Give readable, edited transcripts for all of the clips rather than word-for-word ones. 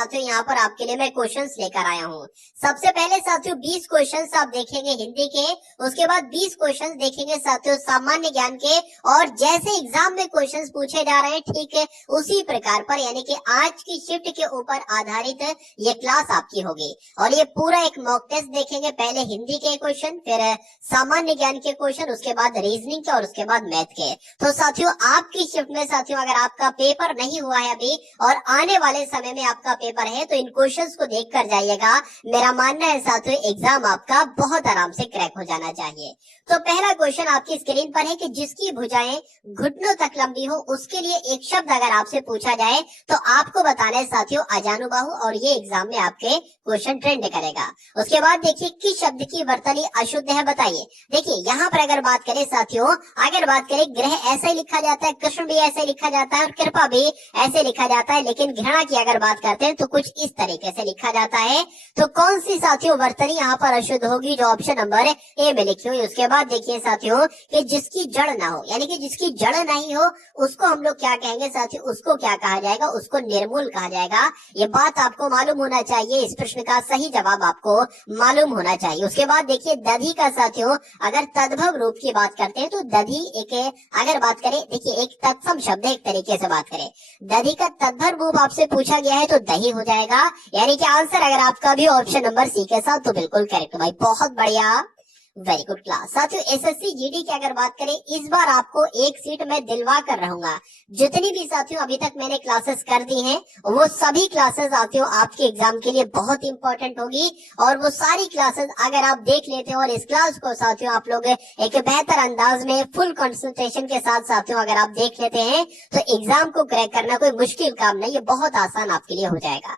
साथियों यहाँ पर आपके लिए मैं क्वेश्चंस लेकर आया हूँ। सबसे पहले साथियों 20 क्वेश्चंस आप देखेंगे हिंदी के, उसके बाद 20 क्वेश्चंस देखेंगे साथियों सामान्य ज्ञान के, और जैसे एग्जाम में क्वेश्चंस पूछे जा रहे हैं ठीक है उसी प्रकार पर, यानी कि आज की शिफ्ट के ऊपर आधारित ये क्लास आपकी होगी। और ये पूरा एक मॉक टेस्ट देखेंगे, पहले हिंदी के क्वेश्चन, फिर सामान्य ज्ञान के क्वेश्चन, उसके बाद रीजनिंग के, और उसके बाद मैथ के। तो साथियों आपकी शिफ्ट में साथियों अगर आपका पेपर नहीं हुआ है अभी और आने वाले समय में आपका पेपर है तो इन क्वेश्चंस को देख कर जाइएगा। मेरा मानना है साथियों एग्जाम आपका बहुत आराम से क्रैक हो जाना चाहिए। तो पहला क्वेश्चन आपकी स्क्रीन पर है कि जिसकी भुजाएं घुटनों तक लंबी हो उसके लिए एक शब्द अगर आपसे पूछा जाए तो आपको बताना है साथियों अजानुबाहु, और ये एग्जाम में आपके क्वेश्चन ट्रेंड करेगा। उसके बाद देखिए किस शब्द की वर्तनी अशुद्ध है बताइए। देखिए यहाँ पर अगर बात करें साथियों, अगर बात करें ग्रह ऐसे ही लिखा जाता है, कृष्ण भी ऐसे लिखा जाता है और कृपा भी ऐसे लिखा जाता है, लेकिन घृणा की अगर बात करते हैं तो कुछ इस तरीके से लिखा जाता है। तो कौन सी साथियों वर्तनी यहाँ पर अशुद्ध होगी? जो ऑप्शन नंबर ए में लिखी हुई। उसके बाद देखिए साथियों कि जिसकी जड़ ना हो, यानी कि जिसकी जड़ नहीं हो उसको हम लोग क्या कहेंगे साथियों? उसको क्या कहा जाएगा? उसको निर्मूल कहा जाएगा। ये बात आपको मालूम होना चाहिए, इस प्रश्न का सही जवाब आपको मालूम होना चाहिए। उसके बाद देखिए दधी का साथियों अगर तद्भव रूप की बात करते हैं तो दधी एक, अगर बात करें देखिए एक तत्सम शब्द है, एक तरीके से बात करें दधी का तद्भव रूप आपसे पूछा गया है तो दही हो जाएगा, यानी कि आंसर अगर आपका भी ऑप्शन नंबर सी के साथ तो बिल्कुल करेक्ट भाई, बहुत बढ़िया, वेरी गुड क्लास। साथियों एसएससी जीडी की अगर बात करें इस बार आपको एक सीट मैं दिलवा कर रहूंगा। जितनी भी साथियों अभी तक मैंने क्लासेस कर दी हैं वो सभी क्लासेस साथियों आपके एग्जाम के लिए बहुत इंपॉर्टेंट होगी, और वो सारी क्लासेस अगर आप देख लेते हो और इस क्लास को साथियों आप लोग एक बेहतर अंदाज में फुल कंसंट्रेशन के साथ साथियों अगर आप देख लेते हैं तो एग्जाम को क्रैक करना कोई मुश्किल काम नहीं, ये बहुत आसान आपके लिए हो जाएगा।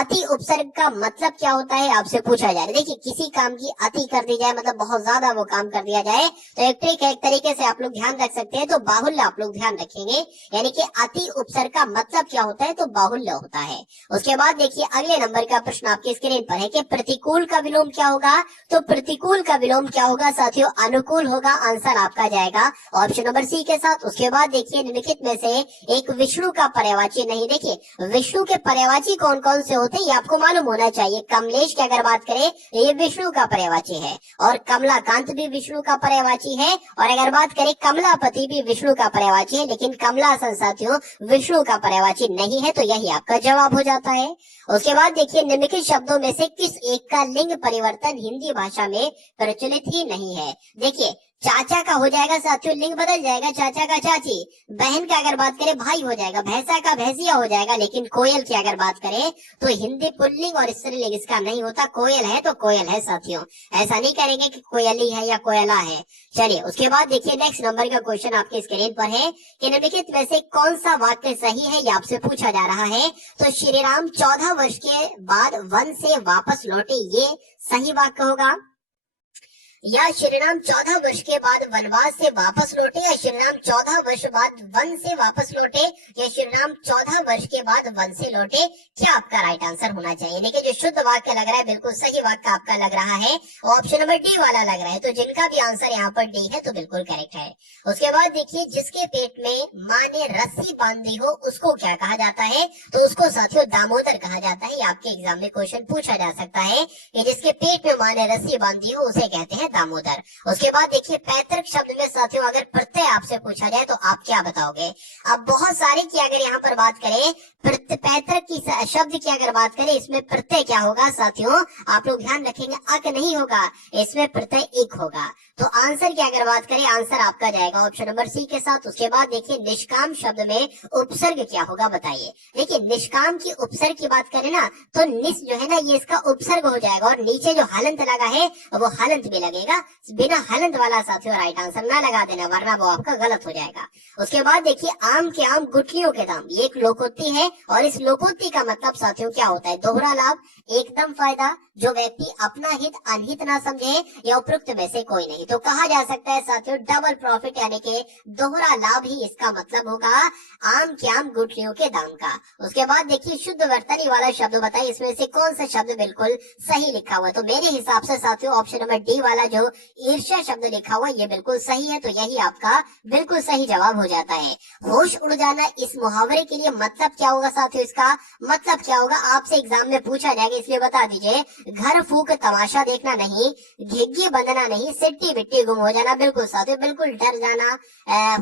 अति उपसर्ग का मतलब क्या होता है आपसे पूछा जा रहा है। देखिए किसी काम की अति कर दी जाए, मतलब बहुत ज्यादा वो काम कर दिया जाए, तो एक ट्रिक है, एक तरीके से आप लोग ध्यान रख सकते हैं, तो बाहुल्य आप लोग ध्यान रखेंगे, यानी कि अति उपसर्ग का मतलब क्या होता है? तो बाहुल्य होता है। उसके बाद देखिए अगले नंबर का प्रश्न आपकी स्क्रीन पर है कि प्रतिकूल का विलोम क्या होगा? तो प्रतिकूल का विलोम क्या होगा साथियों? अनुकूल होगा। आंसर आपका जाएगा ऑप्शन नंबर सी के साथ। उसके बाद देखिए निम्नलिखित में से एक विष्णु का पर्यायवाची नहीं, देखिए विष्णु के पर्यायवाची कौन कौन से होते हैं ये आपको मालूम होना चाहिए। कमलेश की अगर बात करें ये विष्णु का पर्यायवाची है, और कमलाकांत भी विष्णु का पर्यायवाची है, और अगर बात करें कमलापति भी विष्णु का पर्यायवाची है, लेकिन कमलासन साथियों विष्णु का पर्यायवाची नहीं है, तो यही आपका जवाब हो जाता है। उसके बाद देखिए निम्नलिखित शब्दों में से किस एक का लिंग परिवर्तन हिंदी भाषा में प्रचलित ही नहीं है? देखिए चाचा का हो जाएगा साथियों, लिंग बदल जाएगा, चाचा का चाची। बहन का अगर बात करें भाई हो जाएगा, भैंसा का भैंसिया हो जाएगा, लेकिन कोयल की अगर बात करें तो हिंदी पुल्लिंग और स्त्रीलिंग इसका नहीं होता। कोयल है तो कोयल है साथियों, ऐसा नहीं करेंगे कि कोयली है या कोयला है। चलिए उसके बाद देखिए नेक्स्ट नंबर का क्वेश्चन आपके स्क्रीन पर है कि निम्नलिखित में से कौन सा वाक्य सही है, ये आपसे पूछा जा रहा है। तो श्री राम 14 वर्ष के बाद वन से वापस लौटे, ये सही वाक्य होगा, या श्रीराम 14 वर्ष के बाद वनवास से वापस लौटे, या श्रीराम 14 वर्ष बाद वन से वापस लौटे, या श्रीराम 14 वर्ष के बाद वन से लौटे, क्या आपका राइट आंसर होना चाहिए? देखिए जो शुद्ध वाक्य लग रहा है, बिल्कुल सही वाक्य आपका लग रहा है, ऑप्शन नंबर डी वाला लग रहा है, तो जिनका भी आंसर यहाँ पर डी है तो बिल्कुल करेक्ट है। उसके बाद देखिए जिसके पेट में माँ ने रस्सी बांधी हो उसको क्या कहा जाता है? तो उसको साथियों दामोदर कहा जाता है। ये आपके एग्जाम में क्वेश्चन पूछा जा सकता है कि जिसके पेट में माँ ने रस्सी बांधी हो उसे कहते हैं दामोदर। उसके बाद देखिए पैतृक शब्द में साथियों अगर प्रत्यय आपसे पूछा जाए तो आप क्या बताओगे? अब बहुत सारे की अगर यहाँ पर बात करें पैतृक की शब्द की अगर बात करें इसमें प्रत्यय क्या होगा साथियों? आप लोग ध्यान रखेंगे अक नहीं होगा, इसमें प्रत्यय इक होगा। तो आंसर की अगर बात करें आंसर आपका जाएगा ऑप्शन नंबर सी के साथ। उसके बाद देखिए निष्काम शब्द में उपसर्ग क्या होगा बताइए। देखिए निष्काम की उपसर्ग की बात करें ना तो निस जो है ना ये इसका उपसर्ग हो जाएगा, और नीचे जो हलंत लगा है वो हलंत भी लगेगा। बिना हलंत वाला साथियों राइट आंसर ना लगा देना, वरना वो आपका गलत हो जाएगा। उसके बाद देखिए आम के आम गुठलियों के दाम, ये एक लोकोक्ति है, और इस लोकोक्ति का मतलब साथियों क्या होता है? दोहरा लाभ, एकदम फायदा, जो व्यक्ति अपना हित अनहित ना समझे, या उपयुक्त में से कोई नहीं। तो कहा जा सकता है साथियों डबल प्रॉफिट, यानी कि दोहरा लाभ ही इसका मतलब होगा आम के आम गुठलियों के दाम का। उसके बाद देखिए शुद्ध वर्तनी वाला शब्द बताइए, इसमें से कौन सा शब्द बिल्कुल सही लिखा हुआ है? तो मेरे हिसाब से साथियों ऑप्शन नंबर डी वाला वाला जो ईर्ष्या शब्द लिखा हुआ ये बिल्कुल सही है, तो यही आपका बिल्कुल सही जवाब हो जाता है। होश उड़ जाना, इस मुहावरे के लिए मतलब क्या होगा साथियों? इसका मतलब क्या होगा आपसे एग्जाम में पूछा जाएगा, इसलिए बता दीजिए। घर फूक तमाशा देखना नहीं, घिग्गी बंधना नहीं, सिट्टी बिट्टी गुम हो जाना। बिल्कुल साथियों, बिल्कुल डर जाना,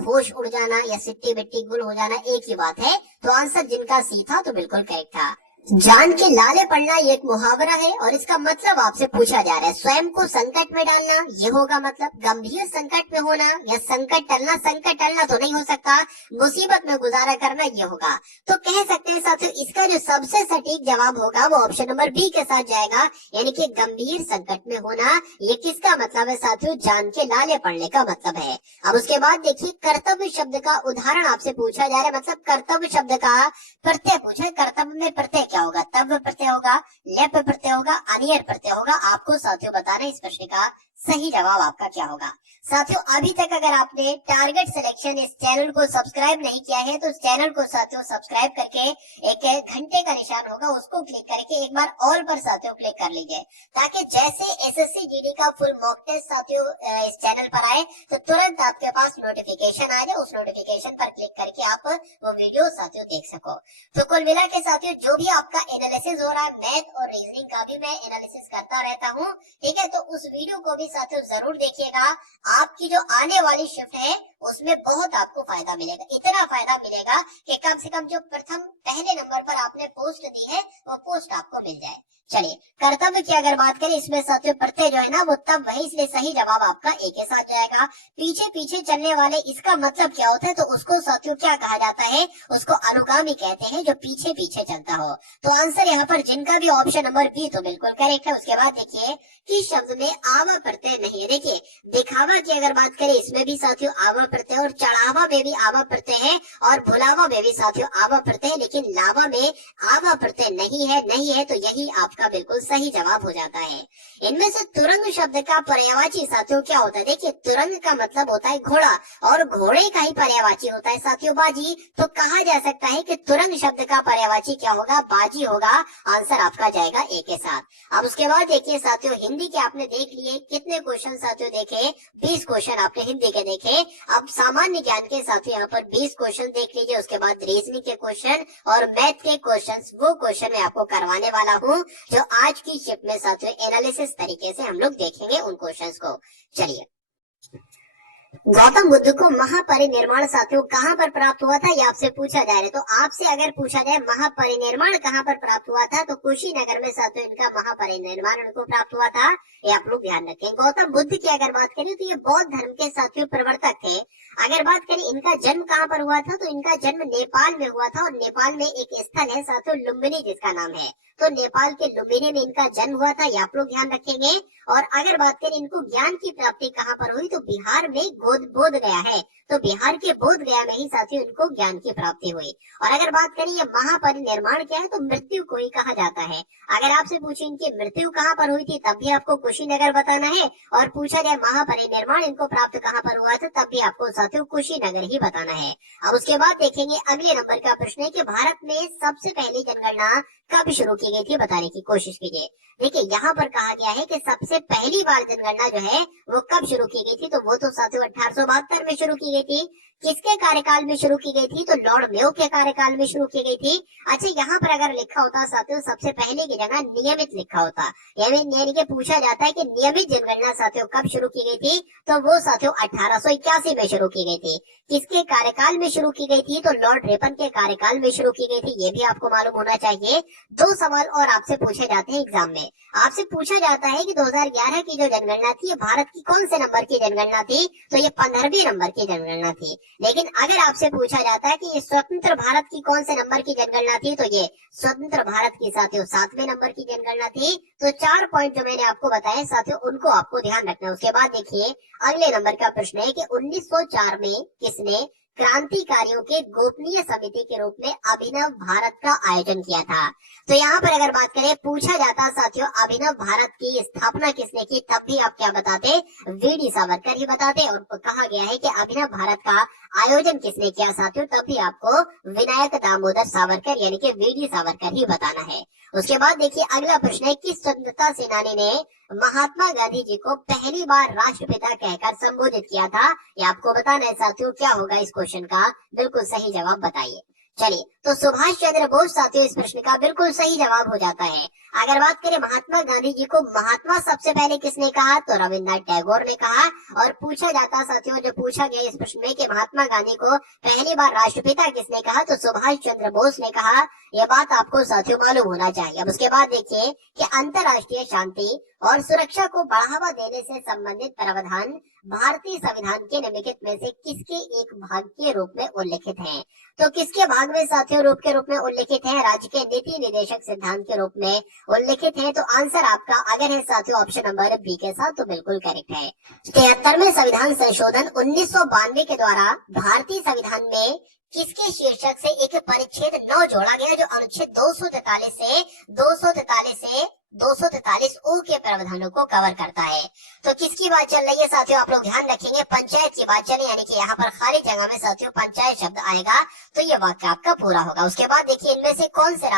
होश उड़ जाना या सिट्टी बिट्टी गुम हो जाना एक ही बात है। तो आंसर जिनका सी था तो बिल्कुल करेक्ट था। जान के लाले पड़ना ये एक मुहावरा है और इसका मतलब आपसे पूछा जा रहा है स्वयं को संकट में डालना, ये होगा मतलब गंभीर संकट में होना या संकट टलना। संकट टलना तो नहीं हो सकता, मुसीबत में गुजारा करना ये होगा। तो कह सकते हैं साथियों इसका जो सबसे सटीक जवाब होगा वो ऑप्शन नंबर बी के साथ जाएगा, यानी कि गंभीर संकट में होना। ये किसका मतलब है साथियों? जान के लाले पड़ने का मतलब है। अब उसके बाद देखिए कर्तव्य शब्द का उदाहरण आपसे पूछा जा रहा है, मतलब कर्तव्य शब्द का प्रत्यय पूछा है। कर्तव्य में प्रत्यय क्या होगा? तव्य प्रत्यय होगा, लेप प्रत्यय होगा, अनियर प्रत्यय होगा। आपको साथियों बताना इस प्रश्न का सही जवाब आपका क्या होगा। साथियों अभी तक अगर आपने टारगेट सिलेक्शन इस चैनल को सब्सक्राइब नहीं किया है तो इस चैनल को साथियों सब्सक्राइब करके एक घंटे का निशान होगा उसको क्लिक करके एक बार ऑल पर साथियों क्लिक कर लीजिए, ताकि जैसे एसएससी जीडी का फुल मॉक टेस्ट साथियों इस चैनल पर आए तो तुरंत आपके पास नोटिफिकेशन आ जाए। उस नोटिफिकेशन पर क्लिक करके आप वो वीडियो साथियों देख सको। तो कुल मिला के साथियों जो भी आपका एनालिसिस हो रहा है मैथ और रीजनिंग का भी मैं एनालिसिस करता रहता हूँ, ठीक है। तो उस वीडियो को भी साथियों जरूर देखिएगा। आपकी जो आने वाली शिफ्ट है उसमें बहुत आपको फायदा मिलेगा, इतना फायदा मिलेगा कि कम से कम जो प्रथम पहले नंबर पर आपने पोस्ट दी है वो पोस्ट आपको मिल जाए। चलिए कर्तव्य की अगर बात करें इसमें साथियों प्रत्यय जो है ना वो तब वही, इसलिए सही जवाब आपका ए के साथ जाएगा। पीछे पीछे चलने वाले, इसका मतलब क्या होता है? तो उसको साथियों क्या कहा जाता है? उसको अनुगामी कहते हैं, जो पीछे पीछे चलता हो। तो आंसर यहाँ पर जिनका भी ऑप्शन नंबर बी तो बिल्कुल करेक्ट है। उसके बाद देखिए किस शब्द में आवा प्रत्यय नहीं है। देखिए दिखावा की अगर बात करें इसमें भी साथियों आवा प्रत्यय, और चढ़ावा में भी आवा प्रत्यय है, और भुलावा में भी साथियों आवा प्रत्यय है, लेकिन लावा में आवा प्रत्यय नहीं है तो यही आपका बिल्कुल सही जवाब हो जाता है। इनमें से तुरंग शब्द का पर्यायवाची साथियों क्या होता है? देखिए तुरंग का मतलब होता है घोड़ा, और घोड़े का ही पर्यायवाची होता है साथियों बाजी। तो कहा जा सकता है कि तुरंग शब्द का पर्यायवाची क्या होगा? बाजी होगा। आंसर आपका जाएगा ए के साथ। अब उसके बाद देखिए साथियों हिंदी के आपने देख लिए कितने क्वेश्चन साथियों देखे, 20 क्वेश्चन आपने हिंदी के देखे। अब सामान्य ज्ञान के साथियों यहाँ पर 20 क्वेश्चन देख लीजिए। उसके बाद रीजनिंग के क्वेश्चन और मैथ के क्वेश्चन, वो क्वेश्चन मैं आपको करवाने वाला हूँ जो आज की शिफ्ट में साथियों एनालिसिस तरीके से हम लोग देखेंगे उन क्वेश्चंस को। चलिए गौतम बुद्ध को महापरिनिर्वाण साथियों कहाँ पर प्राप्त हुआ था? ये आपसे पूछा जा रहा है। तो आपसे अगर पूछा जाए महापरिनिर्वाण कहाँ पर प्राप्त हुआ था तो कुशीनगर में साथियों इनका महापरिनिर्वाण उनको प्राप्त हुआ था। ये आप लोग ध्यान रखें। गौतम बुद्ध की अगर बात करें तो ये बौद्ध धर्म के साथियों प्रवर्तक थे। अगर बात करें इनका जन्म कहाँ पर हुआ था तो इनका जन्म नेपाल में हुआ था, और नेपाल में एक स्थल है साथियों लुम्बिनी जिसका नाम है। तो नेपाल के लुम्बिनी में इनका जन्म हुआ था, ये आप लोग ध्यान रखेंगे। और अगर बात करें इनको ज्ञान की प्राप्ति कहाँ पर हुई तो बिहार में बोध गया है, तो बिहार के बोध गया में ही साथियों इनको ज्ञान की प्राप्ति हुई। और अगर बात करें ये महापरिनिर्वाण क्या है तो मृत्यु को ही कहा जाता है। अगर आपसे पूछे इनकी मृत्यु कहाँ पर हुई थी तब भी आपको कुशीनगर बताना है, और पूछा जाए महापरिनिर्वाण इनको प्राप्त कहाँ पर हुआ था तब भी आपको साथियों कुशीनगर ही बताना है। अब उसके बाद देखेंगे अगले नंबर का प्रश्न है कि भारत में सबसे पहली जनगणना कब शुरू की गई थी? बताने की कोशिश कीजिए। देखिए यहाँ पर कहा गया है कि सबसे पहली बार जनगणना जो है वो कब शुरू की गई थी, तो वो तो साथियों 1872 में शुरू की गई थी। किसके कार्यकाल में शुरू की गई थी? तो लॉर्ड मेयो के कार्यकाल में शुरू की गई थी। अच्छा यहाँ पर अगर लिखा होता साथियों सबसे पहले की जगह नियमित लिखा होता, यानी कि पूछा जाता है कि नियमित जनगणना साथियों कब शुरू की गई थी, तो वो साथियों 1881 में शुरू की गई थी। किसके कार्यकाल में शुरू की गई थी? तो लॉर्ड रिपन के कार्यकाल में शुरू की गई थी। ये भी आपको मालूम होना चाहिए। 2 सवाल और आपसे पूछे जाते हैं एग्जाम में। आपसे पूछा जाता है कि 2011 की जो जनगणना थी भारत की कौन से नंबर की जनगणना थी? तो ये 15वें नंबर की जनगणना थी। लेकिन अगर आपसे पूछा जाता है कि ये स्वतंत्र भारत की कौन से नंबर की जनगणना थी, तो ये स्वतंत्र भारत की साथियों 7वें नंबर की जनगणना थी। तो 4 पॉइंट जो मैंने आपको बताए साथियों उनको आपको ध्यान रखना है। उसके बाद देखिए अगले नंबर का प्रश्न है कि 1904 में किसने क्रांतिकारियों के गोपनीय समिति के रूप में अभिनव भारत का आयोजन किया था? तो यहाँ पर अगर बात करें पूछा जाता साथियों अभिनव भारत की स्थापना किसने की, तब भी आप क्या बताते? वीडी सावरकर ही बताते। और कहा गया है कि अभिनव भारत का आयोजन किसने किया साथियों, तब भी आपको विनायक दामोदर सावरकर यानी कि वीडी सावरकर ही बताना है। उसके बाद देखिए अगला प्रश्न है किस स्वतंत्रता सेनानी ने महात्मा गांधी जी को पहली बार राष्ट्रपिता कहकर संबोधित किया था? ये आपको बताना है साथियों। क्या होगा इस क्वेश्चन का बिल्कुल सही जवाब, बताइए। चलिए, तो सुभाष चंद्र बोस साथियों इस प्रश्न का बिल्कुल सही जवाब हो जाता है। अगर बात करें महात्मा गांधी जी को महात्मा सबसे पहले किसने कहा, तो रविन्द्रनाथ टैगोर ने कहा। और पूछा जाता साथियों, जो पूछा गया इस प्रश्न में कि महात्मा गांधी को पहली बार राष्ट्रपिता किसने कहा, तो सुभाष चंद्र बोस ने कहा। ये बात आपको साथियों मालूम होना चाहिए। अब उसके बाद देखिए कि अंतर्राष्ट्रीय शांति और सुरक्षा को बढ़ावा देने से संबंधित प्रावधान भारतीय संविधान के निम्नलिखित में से किसके एक भाग के रूप में उल्लिखित है? तो किसके भाग में साथियों रूप के रूप में उल्लिखित है? राज्य के नीति निर्देशक सिद्धांत के रूप में उल्लिखित है। तो आंसर आपका अगर है साथियों ऑप्शन नंबर बी के साथ, तो बिल्कुल करेक्ट है। 73वें संविधान संशोधन 1992 के द्वारा भारतीय संविधान में किसके शीर्षक से एक परिच्छेद 9 जोड़ा गया, जो अनुच्छेद 243 ओ के प्रावधानों को कवर करता है? तो किसकी बात चल रही है साथियों? आप लोग ध्यान रखेंगे, पंचायत की बात चले, यानी कि यहाँ पर खाली जगह में साथियों पंचायत शब्द आएगा तो ये वाक्य आपका पूरा होगा। उसके बाद देखिए इनमें से कौन सा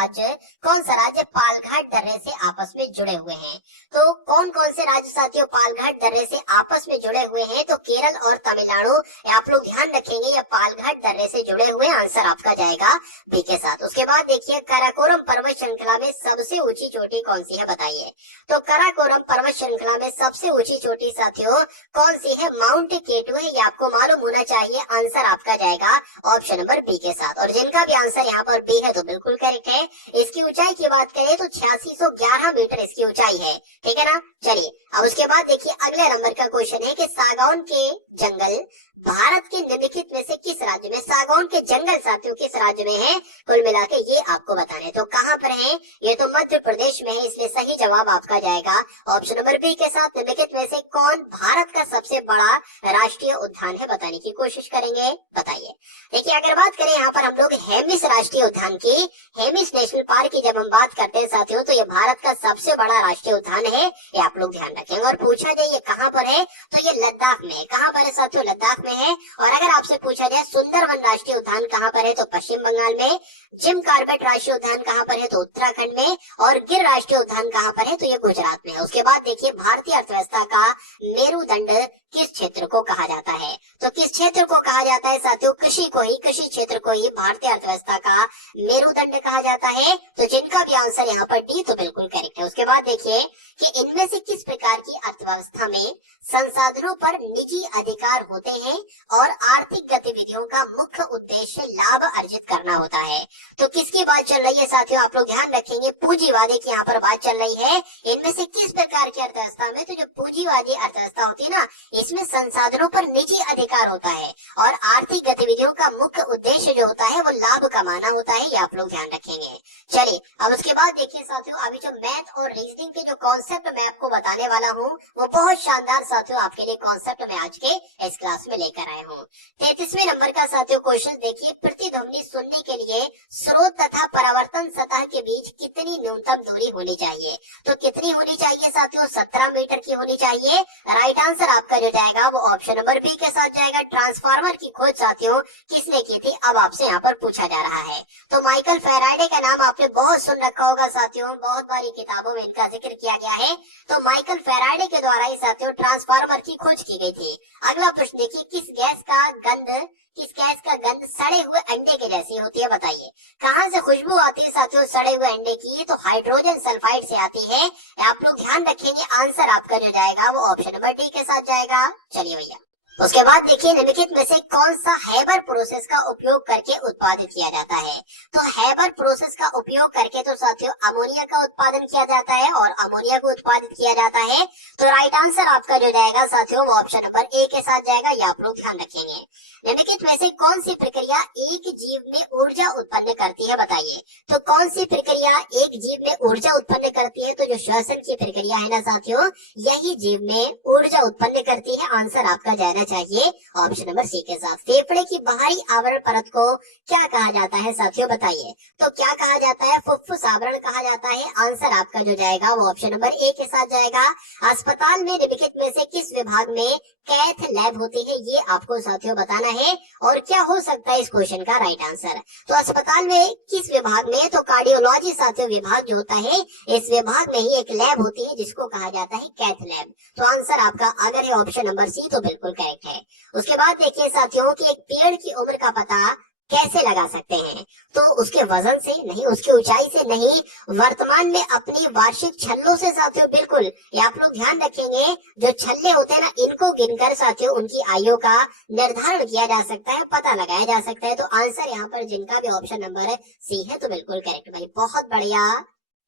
राज्य पालघाट दर्रे से आपस में जुड़े हुए हैं? तो कौन कौन से राज्य साथियों पालघाट दर्रे से आपस में जुड़े हुए हैं? तो केरल और तमिलनाडु। आप लोग ध्यान रखेंगे, ये पालघाट दर्रे से जुड़े हुए। आंसर आपका जाएगा बी के साथ। उसके बाद देखिए काराकोरम पर्वत श्रृंखला में सबसे ऊंची चोटी कौन सी है, बताइए। तो काराकोरम पर्वत श्रृंखला में सबसे ऊंची चोटी साथियों कौन सी है? माउंट केटू है। ये आपको मालूम होना चाहिए। आंसर आपका जाएगा ऑप्शन नंबर बी के साथ। और जिनका भी आंसर यहाँ पर बी है तो बिल्कुल करेक्ट है। इसकी ऊंचाई की बात करें तो 8611 मीटर इसकी ऊंचाई है, ठीक है ना। चलिए अब उसके बाद देखिए अगले नंबर का क्वेश्चन है कि सागौन के जंगल भारत के निम्नलिखित में से किस राज्य में, सागौन के जंगल साथियों किस राज्य में है? कुल मिला के ये आपको बताने। तो कहाँ पर है? ये तो मध्य प्रदेश में है, इसलिए सही जवाब आपका जाएगा ऑप्शन नंबर बी के साथ। निम्नलिखित में से कौन भारत का सबसे बड़ा राष्ट्रीय उद्यान है, बताने की कोशिश करेंगे, बताइए। देखिए अगर बात करें यहाँ पर हम लोग हेमिस राष्ट्रीय उद्यान की, हेमिस नेशनल पार्क की जब हम बात करते हैं साथियों, तो ये भारत का सबसे बड़ा राष्ट्रीय उद्यान है। ये आप लोग ध्यान रखेंगे। और पूछा जाए ये कहाँ पर है, तो ये लद्दाख में है। कहाँ पर है साथियों? लद्दाख में है। और अगर आपसे पूछा जाए सुंदरवन राष्ट्रीय उद्यान कहाँ पर है, तो पश्चिम बंगाल में। जिम कार्बेट राष्ट्रीय उद्यान कहाँ पर है, तो उत्तराखंड में। और गिर राष्ट्रीय उद्यान कहाँ पर है, तो ये गुजरात में है। उसके बाद देखिए भारतीय अर्थव्यवस्था का मेरुदंड किस क्षेत्र को कहा जाता है? तो किस क्षेत्र को कहा जाता है साथियों? कृषि क्षेत्र को ही भारतीय अर्थव्यवस्था का मेरुदंड कहा जाता है। तो जिनका भी आंसर यहाँ पर डी तो बिल्कुल करेक्ट है। उसके बाद देखिए कि इनमें से किस प्रकार की अर्थव्यवस्था में संसाधनों पर निजी अधिकार होते हैं और आर्थिक गतिविधियों का मुख्य उद्देश्य लाभ अर्जित करना होता है? तो किसकी बात चल रही है साथियों? आप लोग ध्यान रखेंगे, पूंजीवादी की यहाँ पर बात चल रही है। इनमें से किस प्रकार की अर्थव्यवस्था में, तो जो पूंजीवादी अर्थव्यवस्था होती है ना, इसमें संसाधनों पर निजी अधिकार होता है और आर्थिक गतिविधियों का मुख्य उद्देश्य जो होता है वो लाभ कमाना होता है। ये आप लोग ध्यान रखेंगे। चलिए अब उसके बाद देखिए साथियों, अभी जो मैथ और रीजनिंग के जो कॉन्सेप्ट मैं आपको बताने वाला हूँ वो बहुत शानदार साथियों आपके लिए कॉन्सेप्ट मैं आज के इस क्लास में लेकर आया हूँ। 33वें नंबर का साथियों क्वेश्चन देखिए, प्रतिध्वनि सुनने के लिए स्रोत तथा परावर्तन सतह के बीच कितनी न्यूनतम दूरी होनी चाहिए? तो कितनी होनी चाहिए साथियों? 17 मीटर की होनी चाहिए। राइट आंसर आपका जो जाएगा वो ऑप्शन नंबर बी के साथ जाएगा। ट्रांसफार्मर की खोज साथियों किसने की थी, अब आपसे यहाँ पर पूछा जा रहा है। तो माइकल फैराडे का नाम आपने बहुत सुन रखा होगा साथियों, बहुत बारी किताबों में इनका जिक्र किया गया है। तो माइकल फैराडे के द्वारा ही साथियों ट्रांसफार्मर की खोज की गई थी। अगला प्रश्न देखिए, किस गैस का गंध सड़े हुए अंडे के जैसी होती है, बताइए। कहाँ से खुशबू आती है साथियों सड़े हुए अंडे की? तो हाइड्रोजन सल्फाइड से आती है। आप लोग ध्यान रखेंगे, आंसर आपका जो जाएगा वो ऑप्शन नंबर डी के साथ जाएगा। चलिए भैया उसके बाद देखिए निम्नलिखित में से कौन सा हैबर प्रोसेस का उपयोग करके उत्पादित किया जाता है? तो हैबर प्रोसेस का उपयोग करके तो साथियों अमोनिया का उत्पादन किया जाता है और अमोनिया को उत्पादित किया जाता है। तो राइट आंसर आपका जो जाएगा साथियों वो ऑप्शन नंबर ए के साथ जाएगा। ये आप लोग ध्यान रखेंगे। निम्नलिखित में से कौन सी प्रक्रिया एक जीव में ऊर्जा उत्पन्न करती है, बताइए। तो कौन सी प्रक्रिया एक जीव में ऊर्जा उत्पन्न करती है? तो जो श्वसन की प्रक्रिया है ना साथियों, यही जीव में ऊर्जा उत्पन्न करती है। आंसर आपका जाना चाहिए ऑप्शन नंबर सी के साथ। फेफड़े की बाहरी आवरण परत को क्या कहा जाता है साथियों, बताइए। तो क्या कहा जाता है? फुफ्फुस आवरण कहा जाता है। आंसर आपका जो जाएगा वो ऑप्शन नंबर ए के साथ जाएगा। अस्पताल में निम्नलिखित में से किस विभाग में कैथ लैब होती है, ये आपको साथियों बताना है। और क्या हो सकता है इस क्वेश्चन का राइट आंसर? तो अस्पताल में किस विभाग में? तो कार्डियोलॉजी साथियों विभाग जो होता है, इस विभाग में ही एक लैब होती है जिसको कहा जाता है कैथ लैब। तो आंसर आपका अगर है ऑप्शन नंबर सी तो बिल्कुल करेक्ट है। उसके बाद देखिए साथियों कि एक पेड़ की उम्र का पता कैसे लगा सकते हैं, तो उसके वजन से नहीं, उसकी ऊंचाई से नहीं, वर्तमान में अपनी वार्षिक छल्लों से साथियों। बिल्कुल, ये आप लोग ध्यान रखेंगे, जो छल्ले होते हैं ना, इनको गिनकर साथियों उनकी आयु का निर्धारण किया जा सकता है, पता लगाया जा सकता है। तो आंसर यहाँ पर जिनका भी ऑप्शन नंबर सी है तो बिल्कुल करेक्ट भाई, बहुत बढ़िया,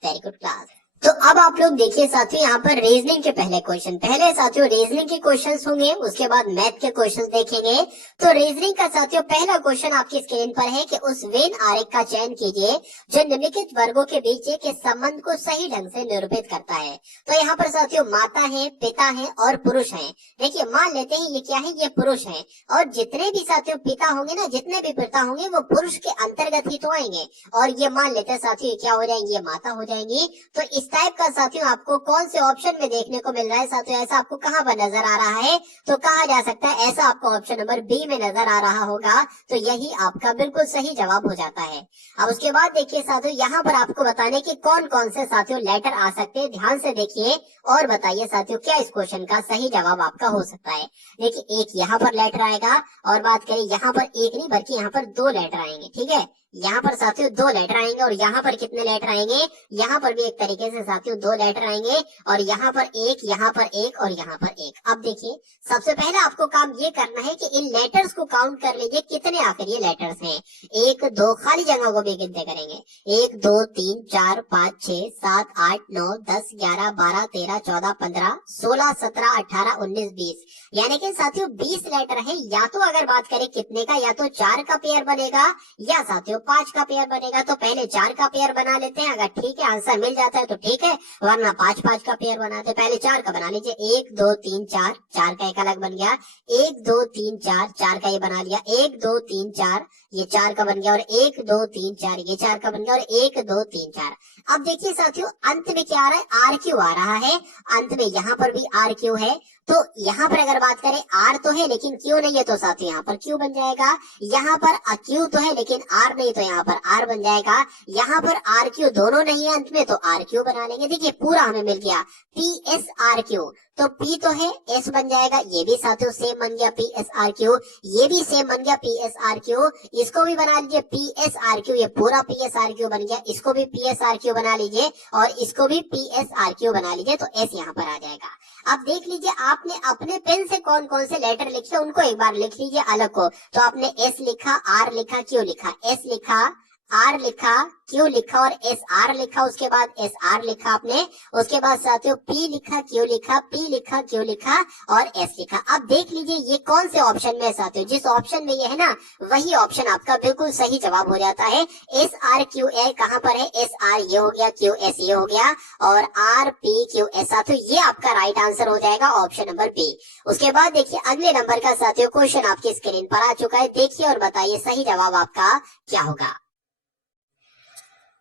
वेरी गुड क्लास। तो अब आप लोग देखिए साथियों यहाँ पर रीजनिंग के पहले क्वेश्चन, पहले साथियों रीजनिंग के क्वेश्चंस होंगे, उसके बाद मैथ के क्वेश्चंस देखेंगे। तो रीजनिंग का साथियों पहला क्वेश्चन आपकी स्क्रीन पर है कि उस वेन आरेख का चयन कीजिए जो निम्नलिखित वर्गों के बीच के संबंध को सही ढंग से निरूपित करता है। तो यहाँ पर साथियों माता है, पिता है और पुरुष है। देखिए मान लेते हैं ये क्या है, ये पुरुष है, और जितने भी साथियों पिता होंगे ना, जितने भी पिता होंगे वो पुरुष के अंतर्गत ही तो आएंगे। और ये मान लेते हैं साथियों क्या हो जाएंगी, ये माता हो जाएंगी। तो इस टाइप का साथियों आपको कौन से ऑप्शन में देखने को मिल रहा है साथियों, ऐसा आपको कहां पर नजर आ रहा है, तो कहा जा सकता है ऐसा आपको ऑप्शन नंबर बी में नजर आ रहा होगा। तो यही आपका बिल्कुल सही जवाब हो जाता है। अब उसके बाद देखिए साथियों यहाँ पर आपको बताने की कौन कौन से साथियों लेटर आ सकते हैं, ध्यान से देखिए और बताइए साथियों क्या इस क्वेश्चन का सही जवाब आपका हो सकता है। देखिए एक यहाँ पर लेटर आएगा, और बात करें यहाँ पर एक नहीं बल्कि यहाँ पर दो लेटर आएंगे, ठीक है। यहाँ पर साथियों दो लेटर आएंगे, और यहाँ पर कितने लेटर आएंगे, यहाँ पर भी एक तरीके से साथियों दो लेटर आएंगे, और यहाँ पर एक, यहाँ पर एक और यहाँ पर एक। अब देखिए सबसे पहले आपको काम ये करना है कि इन लेटर्स को काउंट कर लीजिए कितने आखिर ये लेटर्स हैं। एक दो, खाली जगह को भी गिनते करेंगे, 1 2 3 4 5 6 7 8 9 10 11 12 13 14 15 16 17 18 19 20, यानी कि साथियों 20 लेटर है। या तो अगर बात करें कितने का, या तो 4 का पेयर बनेगा या साथियों 5 का पेयर बनेगा। तो पहले 4 का पेयर बना लेते हैं, अगर ठीक है आंसर मिल जाता है तो ठीक है, वरना 5 का पेयर बनाते हैं। पहले 4 का बना लीजिए, 1 2 3 4, 4 का एक अलग बन गया, 1 2 3 4, 4 का ये बना लिया, 1 2 3 4 ये 4 का बन गया, और 1 2 3 4 ये 4 का बन गया, और 1 2 3 4। अब देखिए साथियों अंत में क्या आ रहा है, आर क्यू आ रहा है, अंत में यहाँ पर भी आर क्यू है। तो यहाँ पर अगर बात करें आर तो है लेकिन क्यू नहीं है, तो साथियों यहाँ पर क्यू बन जाएगा। यहाँ पर क्यू तो है लेकिन आर नहीं, तो यहाँ पर आर बन जाएगा। यहाँ पर आर क्यू दोनों नहीं है अंत में, तो आर क्यू बना लेंगे। देखिए पूरा हमें मिल गया पी एस आर क्यू, तो पी तो है, एस बन जाएगा, ये भी साथियों सेम बन गया पी एस आर क्यू, ये भी सेम बन गया पी एस आर क्यू। इसको भी बना लीजिए पी एस आर क्यू, ये पूरा पी एस आर क्यू बन गया। इसको भी पी एस आर क्यू बना लीजिए, और इसको भी पी एस आर क्यू बना लीजिए, तो एस यहाँ पर आ जाएगा। अब देख लीजिए आपने अपने पेन से कौन कौन से लेटर लिखे उनको एक बार लिख लीजिए अलग को। तो आपने एस लिखा, आर लिखा, क्यू लिखा, एस लिखा, आर लिखा, क्यू लिखा और एस आर लिखा, उसके बाद एस आर लिखा आपने, उसके बाद साथियों पी लिखा, क्यू लिखा, पी लिखा, क्यू लिखा और एस लिखा। अब देख लीजिए ये कौन से ऑप्शन में साथियों, जिस ऑप्शन में ये है ना वही ऑप्शन आपका बिल्कुल सही जवाब हो जाता है। एस आर क्यू ए कहाँ पर है, एस आर ये हो गया, क्यू एस ये हो गया, और आर पी क्यू एस, साथियों ये आपका राइट आंसर हो जाएगा ऑप्शन नंबर बी। उसके बाद देखिए अगले नंबर का साथियों क्वेश्चन आपकी स्क्रीन पर आ चुका है, देखिए और बताइए सही जवाब आपका क्या होगा।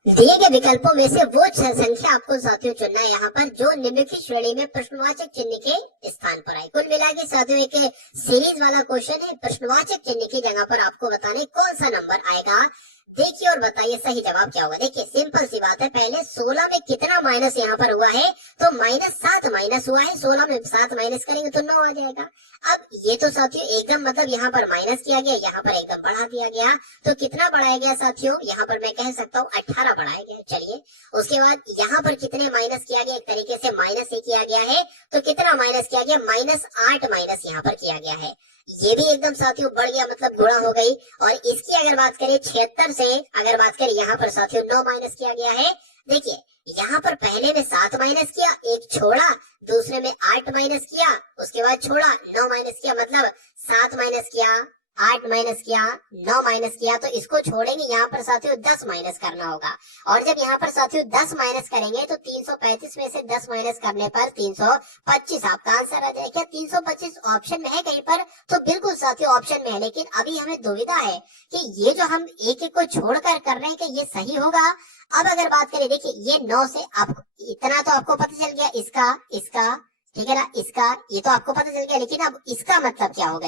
दिए गए विकल्पों में से वो संख्या आपको साथियों चुनना है यहाँ पर जो निम्नलिखित श्रेणी में प्रश्नवाचक चिन्ह के स्थान पर आए। कुल मिला के साथियों एक सीरीज वाला क्वेश्चन है, प्रश्नवाचक चिन्ह की जगह पर आपको बताने कौन सा नंबर आएगा। देखिए और बताइए सही जवाब क्या होगा। देखिए सिंपल सी बात है, पहले 16 में कितना माइनस यहाँ पर हुआ है, तो -7 माइनस हुआ है, 16 में 7 माइनस करेंगे तो 9 आ जाएगा। अब ये तो साथियों एकदम मतलब यहाँ पर माइनस किया गया, यहाँ पर एकदम बढ़ा दिया गया, तो कितना बढ़ाया गया साथियों, यहाँ पर मैं कह सकता हूँ 18 बढ़ाया गया। चलिए उसके बाद यहाँ पर कितने माइनस किया गया, एक तरीके से माइनस ही किया गया है, तो कितना माइनस किया गया, -8 माइनस यहाँ पर किया गया है। ये भी एकदम साथियों बढ़ गया, मतलब गुणा हो गई। और इसकी अगर बात करें 76 से अगर बात करें यहाँ पर साथियों 9 माइनस किया गया है। देखिए यहाँ पर पहले में 7 माइनस किया, एक छोड़ा, दूसरे में 8 माइनस किया, उसके बाद छोड़ा, 9 माइनस किया, मतलब 7 माइनस किया, 8 माइनस किया, 9 माइनस किया, तो इसको छोड़ेंगे, यहाँ पर साथियों 10 माइनस करना होगा। और जब यहाँ पर साथियों 10 माइनस करेंगे तो 335 में से 10 माइनस करने पर 325 आपका आंसर आ जाएगा। 325 ऑप्शन में है कहीं पर, तो बिल्कुल साथियों ऑप्शन में है, लेकिन अभी हमें दुविधा है कि ये जो हम एक एक को छोड़कर कर रहे हैं कि ये सही होगा। अब अगर बात करें, देखिए ये 9 से आपको इतना तो आपको पता चल गया, इसका ठीक है ना, इसका ये तो आपको पता चल गया, लेकिन अब इसका मतलब क्या होगा,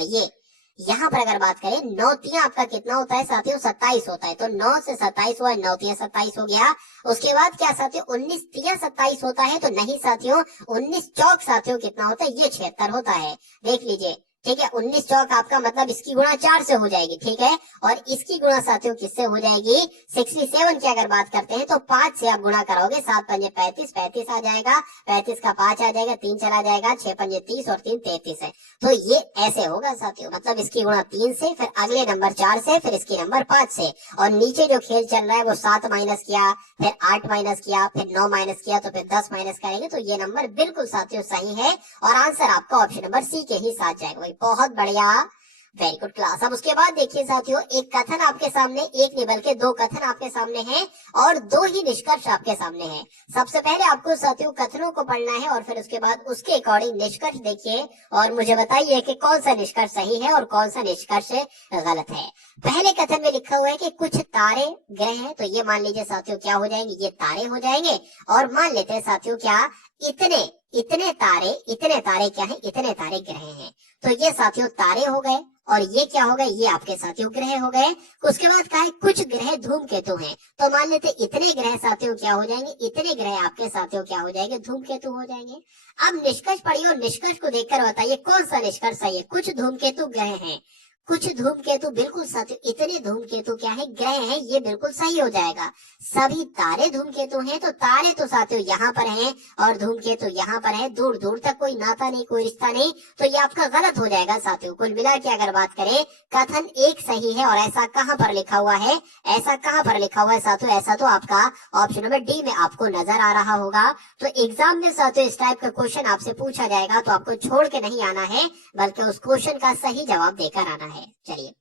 यहाँ पर अगर बात करें 9 तिया आपका कितना होता है साथियों, 27 होता है। तो 9 से 27 हुआ, 9 तिया 27 हो गया। उसके बाद क्या साथियों, 19 तिया 27 होता है? तो नहीं साथियों, 19 चौक साथियों कितना होता है, ये 76 होता है। देख लीजिए, ठीक है। 19 चौक आपका मतलब इसकी गुणा 4 से हो जाएगी, ठीक है। और इसकी गुणा साथियों किससे हो जाएगी, 67 की अगर बात करते हैं तो 5 से आप गुणा करोगे, 7 पंजे 35, 35 आ जाएगा, 35 का 5 आ जाएगा, 3 चला जाएगा, 6 पंजे 30 और 3 33 है। तो ये ऐसे होगा साथियों, मतलब इसकी गुणा 3 से, फिर अगले नंबर 4 से, फिर इसकी नंबर 5 से, और नीचे जो खेल चल रहा है वो 7 माइनस किया, फिर 8 माइनस किया, फिर 9 माइनस किया, तो फिर 10 माइनस करेंगे। तो ये नंबर बिल्कुल साथियों सही है और आंसर आपका ऑप्शन नंबर सी के ही साथ जाएगा। भाई बहुत बढ़िया, वेरी गुड क्लास। अब उसके बाद देखिए साथियों, एक कथन आपके सामने, एक नहीं बल्कि 2 कथन आपके सामने हैं और 2 ही निष्कर्ष आपके सामने हैं। सबसे पहले आपको साथियों कथनों को पढ़ना है और फिर उसके बाद उसके अकॉर्डिंग निष्कर्ष देखिए और मुझे बताइए कि कौन सा निष्कर्ष सही है और कौन सा निष्कर्ष गलत है। पहले कथन में लिखा हुआ है कि कुछ तारे ग्रह हैं, तो ये मान लीजिए साथियों क्या हो जाएंगे, ये तारे हो जाएंगे। और मान लेते हैं साथियों क्या, इतने इतने तारे क्या है, इतने तारे ग्रह हैं। तो ये साथियों तारे हो गए और ये क्या हो गए, ये आपके साथियों ग्रह हो गए। उसके बाद कहा है कुछ ग्रह धूमकेतु हैं, तो मान लेते इतने ग्रह साथियों क्या हो जाएंगे, इतने ग्रह आपके साथियों क्या हो जाएंगे, धूमकेतु हो जाएंगे। अब निष्कर्ष पढ़िए और निष्कर्ष को देखकर बताइए कौन सा निष्कर्ष सही है। कुछ धूमकेतु ग्रह हैं, कुछ धूमकेतु बिल्कुल साथियों, इतने धूमकेतु क्या है, ग्रह है, ये बिल्कुल सही हो जाएगा। सभी तारे धूमकेतु हैं, तो तारे तो साथियों यहाँ पर हैं और धूमकेतु यहाँ पर है, दूर दूर तक कोई नाता नहीं, कोई रिश्ता नहीं, तो ये आपका गलत हो जाएगा साथियों। कुल मिला के अगर बात करें, कथन एक सही है और ऐसा कहाँ पर लिखा हुआ है, ऐसा कहाँ पर लिखा हुआ है साथियों, ऐसा तो आपका ऑप्शन नंबर डी में आपको नजर आ रहा होगा। तो एग्जाम में साथियों इस टाइप का क्वेश्चन आपसे पूछा जाएगा तो आपको छोड़ के नहीं आना है, बल्कि उस क्वेश्चन का सही जवाब देकर आना है। चलिए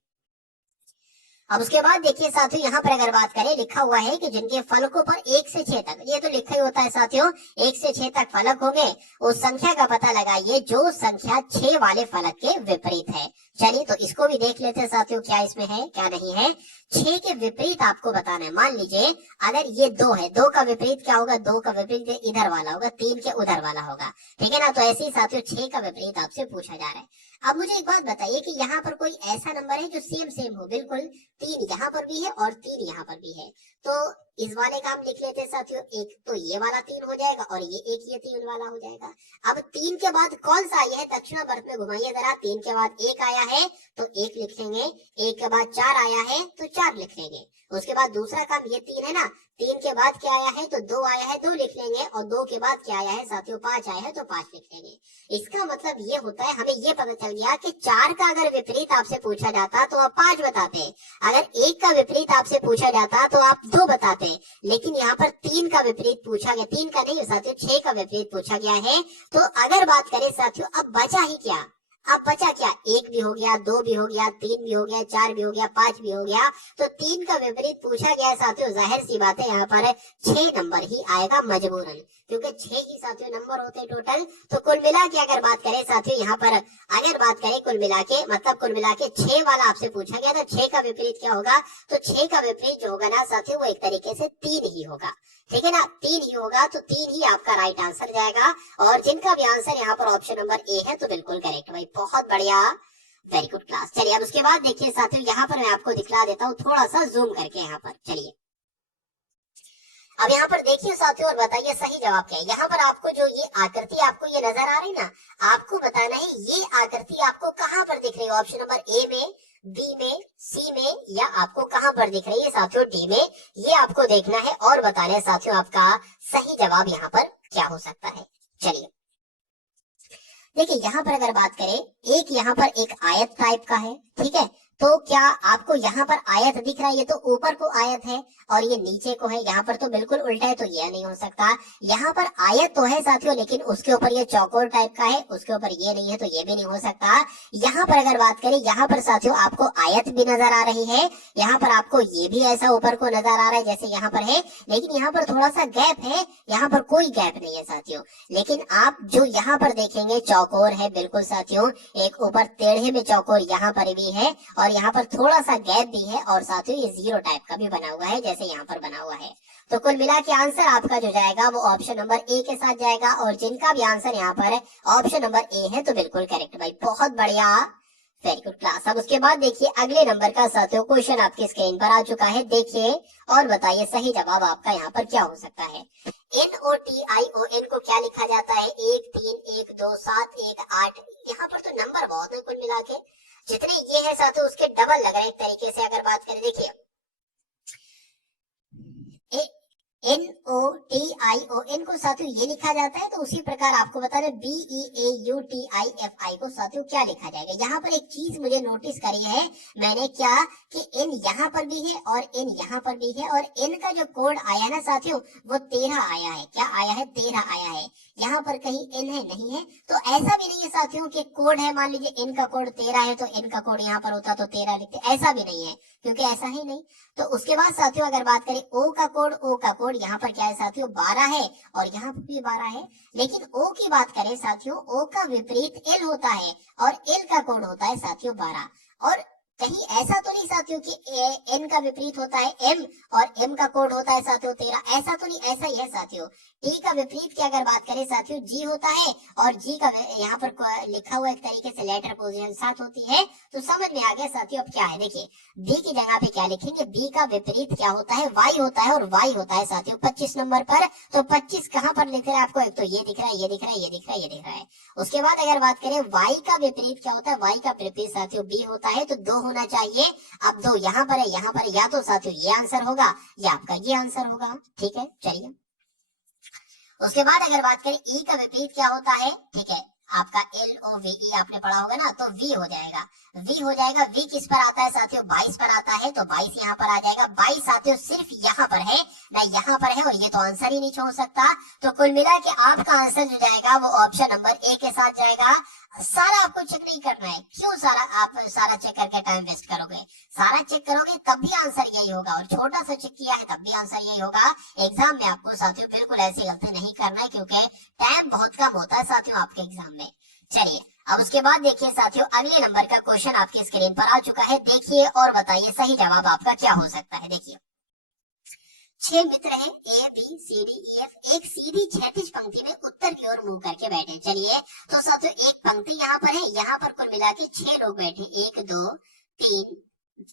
अब उसके बाद देखिए साथियों, यहाँ पर अगर बात करें, लिखा हुआ है कि जिनके फलकों पर 1 से 6 तक, ये तो लिखा ही होता है साथियों, 1 से 6 तक फलक होंगे, उस संख्या का पता लगाइए जो संख्या 6 वाले फलक के विपरीत है। चलिए तो इसको भी देख लेते हैं साथियों, क्या इसमें है क्या नहीं है। 6 के विपरीत आपको बताना है। मान लीजिए अगर ये 2 है, 2 का विपरीत क्या होगा, 2 का विपरीत इधर वाला होगा, 3 के उधर वाला होगा, ठीक है ना। तो ऐसे ही साथियों 6 का विपरीत आपसे पूछा जा रहा है। अब मुझे एक बात बताइए कि यहाँ पर कोई ऐसा नंबर है जो सेम सेम हो, बिल्कुल 3 यहाँ पर भी है और 3 यहाँ पर भी है। तो इस वाले का हम लिख लेते हैं साथियों, एक तो ये वाला 3 हो जाएगा और ये 3 वाला हो जाएगा। अब 3 के बाद कौन सा आया है, दक्षिणावर्त में घुमाइए जरा, 3 के बाद 1 आया है तो 1 लिख लेंगे, 1 के बाद 4 आया है तो 4 लिख लेंगे। उसके बाद दूसरा काम, ये 3 है ना, 3 के बाद क्या आया है तो 2 आया है, 2 लिख लेंगे, और 2 के बाद क्या आया है साथियों, 5 आया है तो 5 लिख लेंगे। इसका मतलब ये होता है, हमें ये पता चल गया कि 4 का अगर विपरीत आपसे पूछा जाता तो आप 5 बताते, अगर 1 का विपरीत आपसे पूछा जाता तो आप 2 बताते, लेकिन यहाँ पर 3 का विपरीत पूछा गया, 3 का नहीं साथियों 6 का विपरीत पूछा गया है। तो अगर बात करें साथियों, अब बचा ही क्या, अब बचा क्या, 1 भी हो गया, 2 भी हो गया, 3 भी हो गया, 4 भी हो गया, 5 भी हो गया। तो 3 का विपरीत पूछा गया है साथियों, जाहिर सी बात है यहाँ पर 6 नंबर ही आएगा मजबूरन, क्योंकि 6 ही साथियों नंबर होते हैं टोटल। तो कुल मिला के अगर बात करें साथियों, यहाँ पर अगर बात करें कुल मिला के, मतलब कुल मिला के 6 वाला आपसे पूछा गया, तो 6 का विपरीत क्या होगा, तो 6 का विपरीत जो होगा ना साथियों, वो एक तरीके से 3 ही होगा, ठीक है ना, 3 ही होगा। तो 3 ही आपका राइट आंसर जाएगा। और जिनका भी आंसर यहाँ पर ऑप्शन नंबर ए है तो बिल्कुल करेक्ट। भाई बहुत बढ़िया, वेरी गुड क्लास। चलिए अब उसके बाद देखिए साथियों, यहाँ पर मैं आपको दिखला देता हूँ थोड़ा सा जूम करके यहाँ पर। चलिए अब यहाँ पर देखिए साथियों और बताइए सही जवाब क्या है। यहाँ पर आपको जो ये आकृति आपको ये नजर आ रही ना, आपको बताना है ये आकृति आपको कहाँ पर दिख रही है, ऑप्शन नंबर ए में, बी में, सी में, या आपको कहां पर दिख रही है साथियों, डी में। ये आपको देखना है और बताना है साथियों आपका सही जवाब यहाँ पर क्या हो सकता है। चलिए देखिए यहाँ पर अगर बात करें, एक यहाँ पर एक आयत टाइप का है, ठीक है, तो क्या आपको यहाँ पर आयत दिख रहा है, ये तो ऊपर को आयत है और ये नीचे को है, यहाँ पर तो बिल्कुल उल्टा है, तो ये नहीं हो सकता। यहाँ पर आयत तो है साथियों, लेकिन उसके ऊपर ये चौकोर टाइप का है, उसके ऊपर ये नहीं है, तो ये भी नहीं हो सकता। यहाँ पर अगर बात करें, यहाँ पर साथियों आपको आयत भी नजर आ रही है, यहाँ पर आपको ये भी ऐसा ऊपर को नजर आ रहा है जैसे यहाँ पर है, लेकिन यहाँ पर थोड़ा सा गैप है, यहाँ पर कोई गैप नहीं है साथियों। लेकिन आप जो यहाँ पर देखेंगे चौकोर है बिल्कुल साथियों, एक ऊपर टेढ़े में चौकोर यहाँ पर भी है और यहाँ पर थोड़ा सा गैप भी है, और साथियों ये जीरो टाइप का भी बना हुआ है जैसे यहाँ पर बना हुआ है। तो कुल मिला के आंसर आपका जो जाएगा वो ऑप्शन नंबर ए के साथ जाएगा, और जिनका भी आंसर यहाँ पर ऑप्शन नंबर ए है तो बिल्कुल करेक्ट। भाई बहुत बढ़िया, वेरी गुड क्लास। अब उसके बाद देखिए अगले नंबर का साथियों क्वेश्चन आपकी स्क्रीन पर आ चुका है, देखिए और बताइए सही जवाब आपका यहाँ पर क्या हो सकता है। NOTION को क्या लिखा जाता है? 1 3 1 2 7 1 8। यहाँ पर तो नंबर बहुत है, कुल मिला के जितने ये है साथियों उसके डबल लग रहे हैं एक तरीके से अगर बात करें। देखिए NOTION को साथियों ये लिखा जाता है, तो उसी प्रकार आपको बता दें BEAUTIFI को साथियों क्या लिखा जाएगा। यहाँ पर एक चीज मुझे नोटिस करी है मैंने, क्या कि N यहाँ पर भी है और N यहाँ पर भी है, और N का जो कोड आया ना साथियों वो 13 आया है। क्या आया है? 13 आया है। यहाँ पर कहीं N है? नहीं है। तो ऐसा भी नहीं है साथियों कि कोड है, मान लीजिए N का कोड 13 है तो N का कोड यहाँ पर होता तो 13 लिखते, ऐसा भी नहीं है, क्योंकि ऐसा ही नहीं। तो उसके बाद साथियों अगर बात करें O का कोड यहाँ पर क्या है साथियों? 12 है, और यहाँ पर भी 12 है। लेकिन O की बात करें साथियों, O का विपरीत L होता है, और L का कोड होता है साथियों 12। और कहीं ऐसा तो नहीं साथियों कि N का विपरीत होता है M, और M का कोड होता है साथियों 13, ऐसा तो नहीं, ऐसा ही है साथियों। T का विपरीत की अगर बात करें साथियों G होता है, और G का यहाँ पर लिखा हुआ एक तरीके से लेटर पोजीशन 7 होती है। तो समझ में आ गया साथियों। अब क्या है देखिए, B की जगह पे क्या लिखेंगे? B का विपरीत क्या होता है? Y होता है, और Y होता है साथियों 25 नंबर पर। तो 25 कहाँ पर लिख रहा है आपको? एक तो ये दिख रहा है, ये दिख रहा है, ये दिख रहा है, ये दिख रहा है। उसके बाद अगर बात करें Y का विपरीत क्या होता है? Y का विपरीत साथियों B होता है, तो 2 होना चाहिए। अब 2 यहाँ पर है, यहाँ पर, या तो साथियों ये आंसर होगा या आपका ये आंसर होगा। ठीक है, चलिए। उसके बाद अगर बात करें E का विपरीत क्या होता है? ठीक है, आपका LOVE आपने पढ़ा होगा ना, तो V हो जाएगा। V हो जाएगा। V किस पर आता है साथियों? 22 पर आता है, तो 22 यहाँ पर आ जाएगा। 22 साथियों सिर्फ यहाँ पर है ना, यहाँ पर है, और ये तो आंसर ही नहीं हो सकता। तो कुल मिला के आपका आंसर जो जाएगा वो ऑप्शन नंबर A के साथ जाएगा। सारा आपको चेक नहीं करना है, क्यों सारा चेक करके टाइम वेस्ट करोगे? सारा चेक करोगे तब भी आंसर यही होगा, और छोटा सा चेक किया है तब भी आंसर यही होगा। एग्जाम में आपको साथियों बिल्कुल ऐसी गलती नहीं करना है, क्योंकि टाइम बहुत कम होता है साथियों आपके एग्जाम में। चलिए अब उसके बाद देखिए साथियों अगले नंबर का क्वेश्चन आपकी स्क्रीन पर आ चुका है, देखिए और बताइए सही जवाब आपका क्या हो सकता है। देखिए 6 मित्र हैं ABCDEF, एक सीधी क्षैतिज पंक्ति में उत्तर की ओर मुंह करके बैठे। चलिए तो साथियों एक पंक्ति यहाँ पर है, यहाँ पर कुल मिला के 6 लोग बैठे, 1 2 3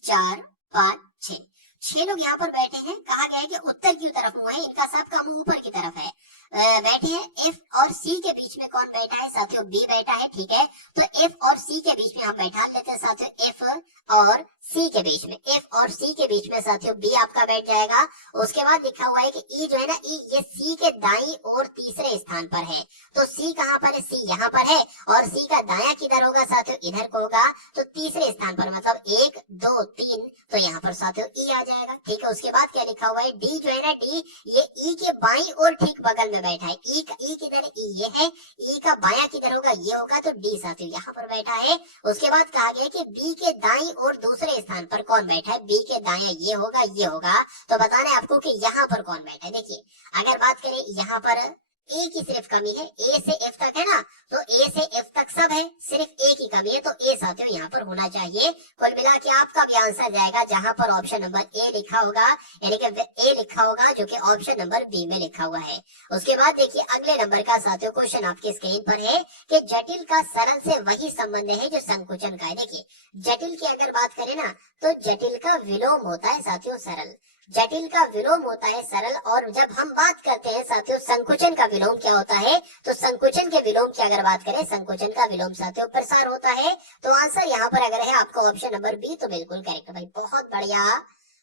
4 5 6, 6 लोग यहाँ पर बैठे हैं। कहा गया है कि उत्तर की तरफ मुंह है, इनका सबका मुंह ऊपर की तरफ है। बैठे हैं। F और C के बीच में कौन बैठा है साथियों? B बैठा है। ठीक है, तो F और C के बीच में हम बैठा लेते हैं साथियों, F और C के बीच में, F और C के बीच में साथियों B आपका बैठ जाएगा। उसके बाद लिखा हुआ है कि E जो है ना, E ये C के दाईं और तीसरे स्थान पर है। तो C कहाँ पर है? C यहाँ पर है, और C का दायां किधर होगा साथियों? इधर को होगा। तो तीसरे स्थान पर, मतलब 1 2 3, तो यहाँ पर साथियों E आ जाएगा। ठीक है, उसके बाद क्या लिखा हुआ है? D जो है ना, D ये E के बाईं और ठीक बगल में बैठा है। E किधर है? E ये है। E का बायां किधर होगा? ये होगा। तो D साथियों यहाँ पर बैठा है। उसके बाद कहा गया कि B के दाईं और दूसरे स्थान पर कौन बैठा है? B के दायां ये होगा, ये होगा। तो बताना है आपको कि यहाँ पर कौन बैठा है। देखिए अगर बात करें यहाँ पर A की सिर्फ कमी है, A से F तक है ना, तो A से F तक सब है, सिर्फ A की कमी है, तो A साथियों यहाँ पर होना चाहिए। कुल मिला के आपका भी आंसर जाएगा जहां पर ऑप्शन नंबर A लिखा होगा, यानी कि A लिखा होगा जो कि ऑप्शन नंबर B में लिखा हुआ है। उसके बाद देखिए अगले नंबर का साथियों क्वेश्चन आपके स्क्रीन पर है कि जटिल का सरल से वही संबंध है जो संकुचन का है। देखिए जटिल की अगर बात करें ना, तो जटिल का विलोम होता है साथियों सरल, जटिल का विलोम होता है सरल। और जब हम बात करते हैं साथियों संकुचन का विलोम क्या होता है, तो संकुचन के विलोम की अगर बात करें, संकुचन का विलोम साथियों प्रसार होता है। तो आंसर यहाँ पर अगर है आपका ऑप्शन नंबर बी, तो बिल्कुल करेक्ट भाई, बहुत बढ़िया,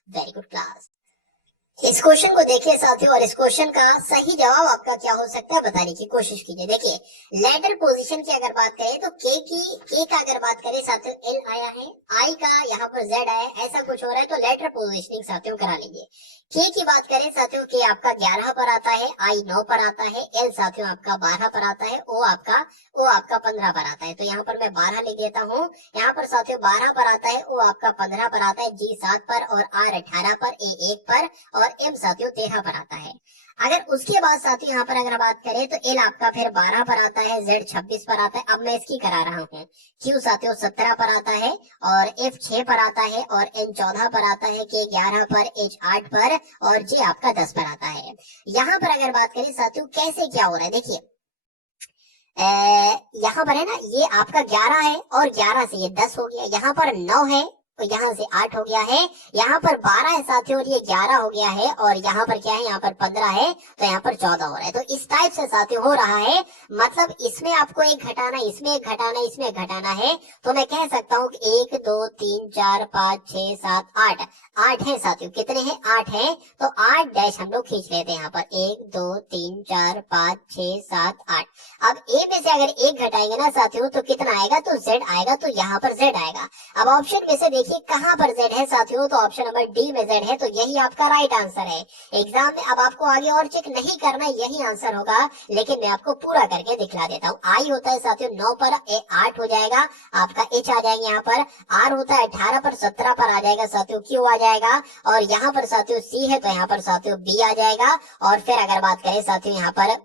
वेरी गुड क्लास। इस क्वेश्चन को देखिए साथियों, और इस क्वेश्चन का सही जवाब आपका क्या हो सकता है बताने की कोशिश कीजिए। देखिए लेटर पोजीशन की अगर बात करें तो के का अगर बात करें साथियों एल आया है, आई का यहाँ पर जेड आया है, ऐसा कुछ हो रहा है, तो लेटर पोजीशनिंग साथियों करा लीजिए। के की बात करें साथियों, के आपका 11 पर आता है, आई 9 पर आता है, एल साथियों आपका 12 पर आता है, ओ आपका 15 पर आता है। तो यहाँ पर मैं 12 लिख देता हूँ, यहाँ पर साथियों 12 पर आता है, ओ आपका 15 पर आता है, जी 7 पर, और आर 18 पर, ए 1 पर, और एम साथियों 13 पर आता है। अगर उसके बाद साथियों यहाँ पर अगर बात करें तो एल आपका फिर 12 पर आता है, जेड 26 पर आता है। अब मैं इसकी करा रहा हूँ, क्यू साथियों 17 पर आता है, और एफ 6 पर आता है, और एन 14 पर आता है, के 11 पर, एच 8 पर, और जे आपका 10 पर आता है। यहाँ पर अगर बात करें साथियों कैसे क्या हो रहा है, देखिए यहाँ पर है ना, ये आपका 11 है और 11 से ये 10 हो गया, यहाँ पर 9 है तो यहाँ से 8 हो गया है, यहाँ पर 12 है साथियों और ये 11 हो गया है, और यहाँ पर क्या है, यहाँ पर 15 है तो यहाँ पर 14 हो रहा है। तो इस टाइप से साथियों हो रहा है, मतलब इसमें आपको एक घटाना, इसमें एक घटाना, इसमें एक घटाना है। तो मैं कह सकता हूँ कि 1 2 3 4 5 6 7 8, 8 है साथियों। कितने हैं? 8 है। तो 8 डैश हम लोग खींच लेते हैं यहाँ पर, 1 2 3 4 5 6 7 8। अब ए में से अगर एक घटाएंगे ना साथियों तो कितना आएगा? तो जेड आएगा, तो यहाँ पर जेड आएगा। अब ऑप्शन में से देखिए कहां पर जेड है साथियों, तो ऑप्शन नंबर डी में जेड है, तो यही आपका राइट आंसर है। एग्जाम में अब आपको आगे और चेक नहीं करना, यही आंसर होगा, लेकिन मैं आपको पूरा करके दिखला देता हूँ। आई होता है साथियों 9 पर 8 हो जाएगा, आपका एच आ जाएगा यहाँ पर। आर होता है 18 पर 17 पर आ जाएगा साथियों, क्यू आ जाएगा। और यहाँ पर साथियों सी है तो यहाँ पर साथियों बी आ जाएगा। और फिर अगर बात करें साथियों यहाँ पर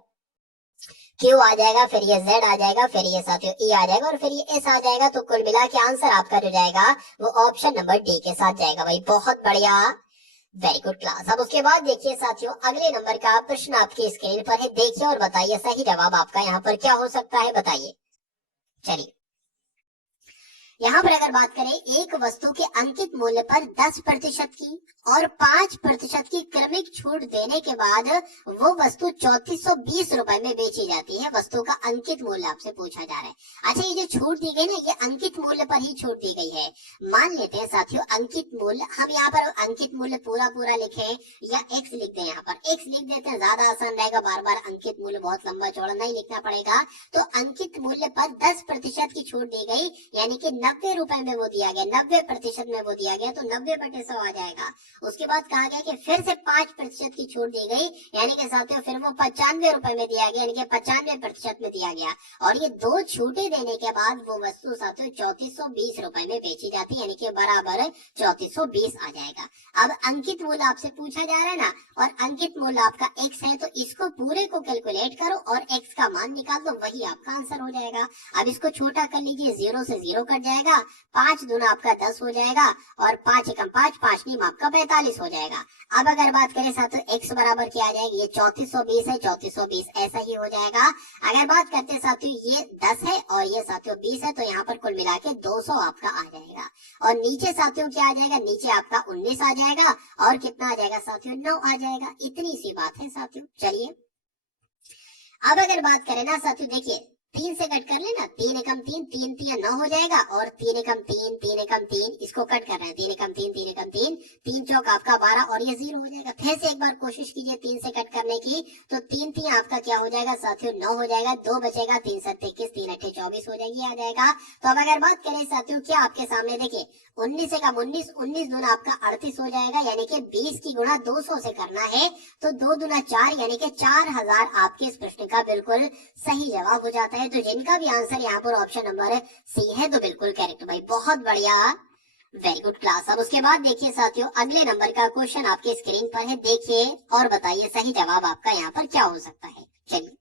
क्यू आ जाएगा, फिर ये जेड आ जाएगा, फिर ये साथियों ई आ जाएगा, और फिर ये एस आ जाएगा। तो कुल मिला के आंसर आपका जो जाएगा वो ऑप्शन नंबर डी के साथ जाएगा भाई। बहुत बढ़िया, वेरी गुड क्लास। अब उसके बाद देखिए साथियों अगले नंबर का प्रश्न आपकी स्क्रीन पर है, देखिए और बताइए सही जवाब आपका यहाँ पर क्या हो सकता है, बताइए। चलिए यहाँ पर अगर बात करें, एक वस्तु के अंकित मूल्य पर 10% की और 5% की क्रमिक छूट देने के बाद वो वस्तु 3420 रुपए में बेची जाती है। वस्तु का अंकित मूल्य आपसे पूछा जा रहा है। अच्छा, ये जो छूट दी गई ना, ये अंकित मूल्य पर ही छूट दी गई है। मान लेते हैं साथियों अंकित मूल्य, हम यहाँ पर अंकित मूल्य पूरा पूरा लिखे या एक्स लिख दें, यहाँ पर एक्स लिख देते हैं, ज्यादा आसान रहेगा, बार बार अंकित मूल्य बहुत लंबा चौड़ा नहीं लिखना पड़ेगा। तो अंकित मूल्य पर 10% की छूट दी गई, यानी कि 90 रुपए में वो दिया गया, 90% में वो दिया गया, तो 90/100 आ जाएगा। उसके बाद कहा गया कि फिर से 5% की छूट दी गई, यानी कि साथियों फिर वो 95 रुपए में दिया गया, यानी कि 95% में दिया गया। और ये दो छूटे देने के बाद वो वस्तु साथियों 3420 रुपए में बेची जाती है, यानी कि बराबर 3420 आ जाएगा। अब अंकित मूल्य आपसे पूछा जा रहा है ना, और अंकित मूल्य आपका x है, तो इसको पूरे को कैलकुलेट करो और x का मान निकाल दो, वही आपका आंसर हो जाएगा। अब इसको छोटा कर लीजिए, 0 से 0 कट जाएगा, 5 दूना आपका 10 हो जाएगा, और 5 एकम 5, 5 नीम आपका 45 हो जाएगा। अब अगर बात करें साथियों x बराबर क्या आ जाएगी, ये 3420 है, 3420 ऐसा ही हो जाएगा। अगर बात करते हैं साथियों ये 10 है और ये साथियों 20 है, तो यहाँ पर कुल मिला के 200 आपका आ जाएगा। और नीचे साथियों क्या आ जाएगा, नीचे आपका 19 आ जाएगा, और कितना आ जाएगा साथियों 9 आ जाएगा। इतनी सी बात है साथियों। चलिए अब अगर बात करें ना साथियों, देखिए 3 से कट कर लेना, 3 एकम 3, 3 3 9 हो जाएगा, और 3 एकम 3, 3 एकम 3, इसको कट कर रहे हैं, 3 एकम 3, 3 एकम 3, 3 चौक आपका 12, और ये 0 हो जाएगा। फिर से एक बार कोशिश कीजिए 3 से कट करने की, तो 3 3 आपका क्या हो जाएगा साथियों 9 हो जाएगा, 2 बचेगा, 3 7 21, 3 8 24 हो जाएगी, आ जाएगा। तो अब अगर बात करें साथियों क्या आपके सामने देखिए 19 एकम 19, 19 दूना आपका 38 हो जाएगा, यानी कि 20 की गुणा 200 से करना है, तो 2 दूना 4, यानी कि 4000 आपके इस प्रश्न का बिल्कुल सही जवाब हो जाता है। तो जिनका भी आंसर यहाँ पर ऑप्शन नंबर सी है, तो बिल्कुल करेक्ट भाई, बहुत बढ़िया, वेरी गुड क्लास। अब उसके बाद देखिए साथियों अगले नंबर का क्वेश्चन आपके स्क्रीन पर है, देखिए और बताइए सही जवाब आपका यहाँ पर क्या हो सकता है। चलिए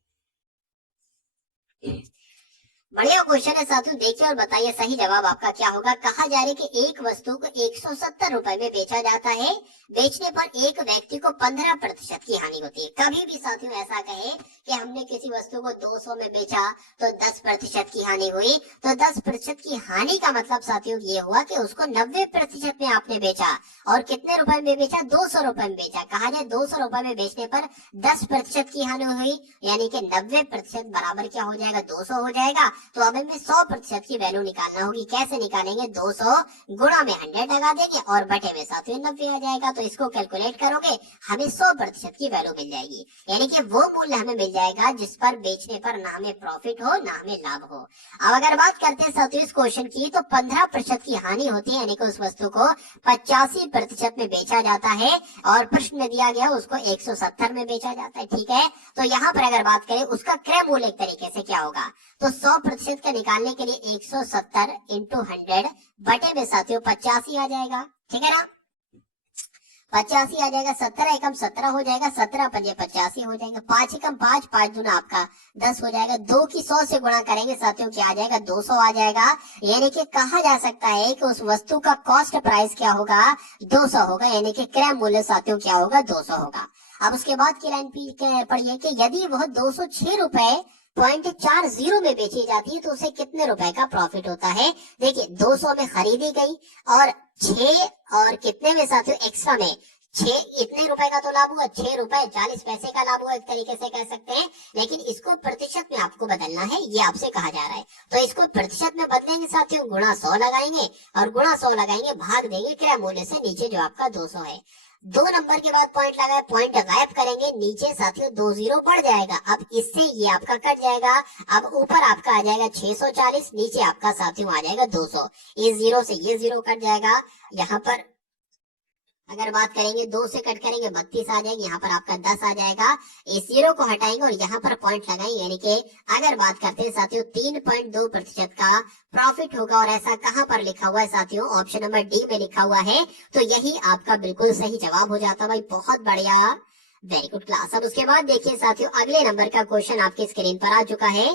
बढ़िया क्वेश्चन है साथियों, देखिए और बताइए सही जवाब आपका क्या होगा। कहा जा रहा है कि एक वस्तु को 170 रुपए में बेचा जाता है, बेचने पर एक व्यक्ति को 15% की हानि होती है। कभी भी साथियों ऐसा कहे कि हमने किसी वस्तु को 200 में बेचा तो 10% की हानि हुई, तो 10% की हानि का मतलब साथियों ये हुआ कि उसको 90% में आपने बेचा, और कितने रुपए में बेचा, 200 रुपए में बेचा। कहा जाए 200 रुपए में बेचने पर 10% की हानि हुई, यानी कि 90% बराबर क्या हो जाएगा, 200 हो जाएगा। तो अब हमें 100% की वैल्यू निकालना होगी। कैसे निकालेंगे, 200 गुणा में 100 लगा देंगे और बटे में साथियों 90 आ जाएगा। तो इसको कैलकुलेट करोगे हमें 100% की वैल्यू मिल जाएगी, यानी कि वो मूल्य हमें मिल जाएगा जिस पर बेचने पर ना हमें प्रॉफिट हो ना हमें लाभ हो। अब अगर बात करते हैं साथियों इस क्वेश्चन की, तो 15% की हानि होती है, यानी कि उस वस्तु को 85% में बेचा जाता है, और प्रश्न में दिया गया उसको 170 में बेचा जाता है। ठीक है, तो यहाँ पर अगर बात करें उसका क्रय मूल्य एक तरीके से क्या होगा, तो 100% का निकालने के लिए 170 इंटू 100 बटे में साथियों 85 आ जाएगा। ठीक है ना, 85 आ जाएगा, 17 एकम 17 हो जाएगा, 17 पंजे 85 हो जाएगा, 5 एकम 5, 5 दूना आपका 10 हो जाएगा, 2 की 100 से गुणा करेंगे साथियों क्या आ जाएगा, 200 आ जाएगा। यानी कि कहा जा सकता है कि उस वस्तु का कॉस्ट प्राइस क्या होगा, 200 होगा, यानी कि क्रय मूल्य साथियों क्या होगा, 200 होगा। अब उसके बाद की लाइन पढ़िए कि यदि वह 206 रुपए 0.40 में बेची जाती है तो उसे कितने रुपए का प्रॉफिट होता है। देखिए 200 में खरीदी गई और 6 और कितने में साथियों एक्स्ट्रा में 6 इतने रुपए का तो लाभ हुआ, 6 रुपए 40 पैसे का लाभ हुआ एक तरीके से कह सकते हैं। लेकिन इसको प्रतिशत में आपको बदलना है, ये आपसे कहा जा रहा है। तो इसको प्रतिशत में बदलेंगे साथियों, गुणा 100 लगाएंगे और गुणा 100 लगाएंगे भाग देंगे क्रय मूल्य से नीचे जो आपका 200 है। 2 नंबर के बाद पॉइंट लगाए, पॉइंट गायब करेंगे, नीचे साथियों 2 जीरो पड़ जाएगा। अब इससे ये आपका कट जाएगा। अब ऊपर आपका आ जाएगा 640, नीचे आपका साथियों आ जाएगा 200। इस जीरो से ये जीरो कट जाएगा। यहाँ पर अगर बात करेंगे 2 से कट करेंगे 32 आ जाएगी, यहाँ पर आपका 10 आ जाएगा। इस जीरो को हटाएंगे और यहाँ पर पॉइंट लगाएंगे, यानी कि अगर बात करते हैं साथियों 3.2% का प्रॉफिट होगा। और ऐसा कहाँ पर लिखा हुआ है साथियों, ऑप्शन नंबर डी में लिखा हुआ है। तो यही आपका बिल्कुल सही जवाब हो जाता भाई, बहुत बढ़िया, वेरी गुड क्लास। अब उसके बाद देखिए साथियों अगले नंबर का क्वेश्चन आपकी स्क्रीन पर आ चुका है।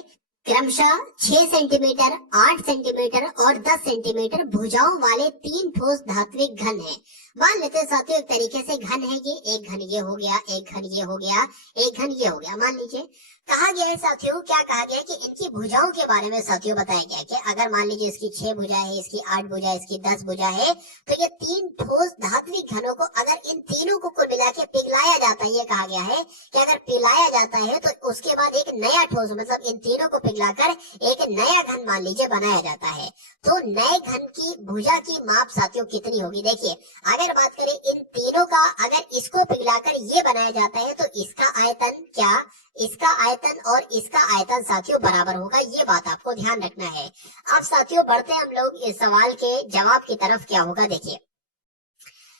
क्रमशः 6 सेंटीमीटर, 8 सेंटीमीटर और 10 सेंटीमीटर भुजाओं वाले 3 ठोस धात्विक घन है। मान लेते हैं साथियों एक तरीके से घन है ये, एक घन ये हो गया, एक घन ये हो गया, एक घन ये हो गया। मान लीजिए कहा गया है साथियों, क्या कहा गया है कि इनकी भुजाओं के बारे में साथियों बताया गया है कि अगर मान लीजिए इसकी 6 भुजा है, इसकी 8 भुजा है, इसकी 10 भुजा है, तो ये 3 ठोस धात्विक घनों को अगर इन तीनों को कुल मिला के पिघलाया जाता है, ये कहा गया है कि अगर पिघलाया जाता है तो उसके बाद एक नया ठोस, मतलब इन तीनों को पिघलाकर एक नया घन मान लीजिए बनाया जाता है। तो नए घन की भुजा की माप साथियों कितनी होगी। देखिए अगर बात करें इन तीनों का, अगर इसको पिघलाकर ये बनाया जाता है तो इसका आयतन क्या, इसका आयतन और इसका आयतन साथियों बराबर होगा, ये बात आपको ध्यान रखना है। अब साथियों बढ़ते हम लोग इस सवाल के जवाब की तरफ। क्या होगा देखिए,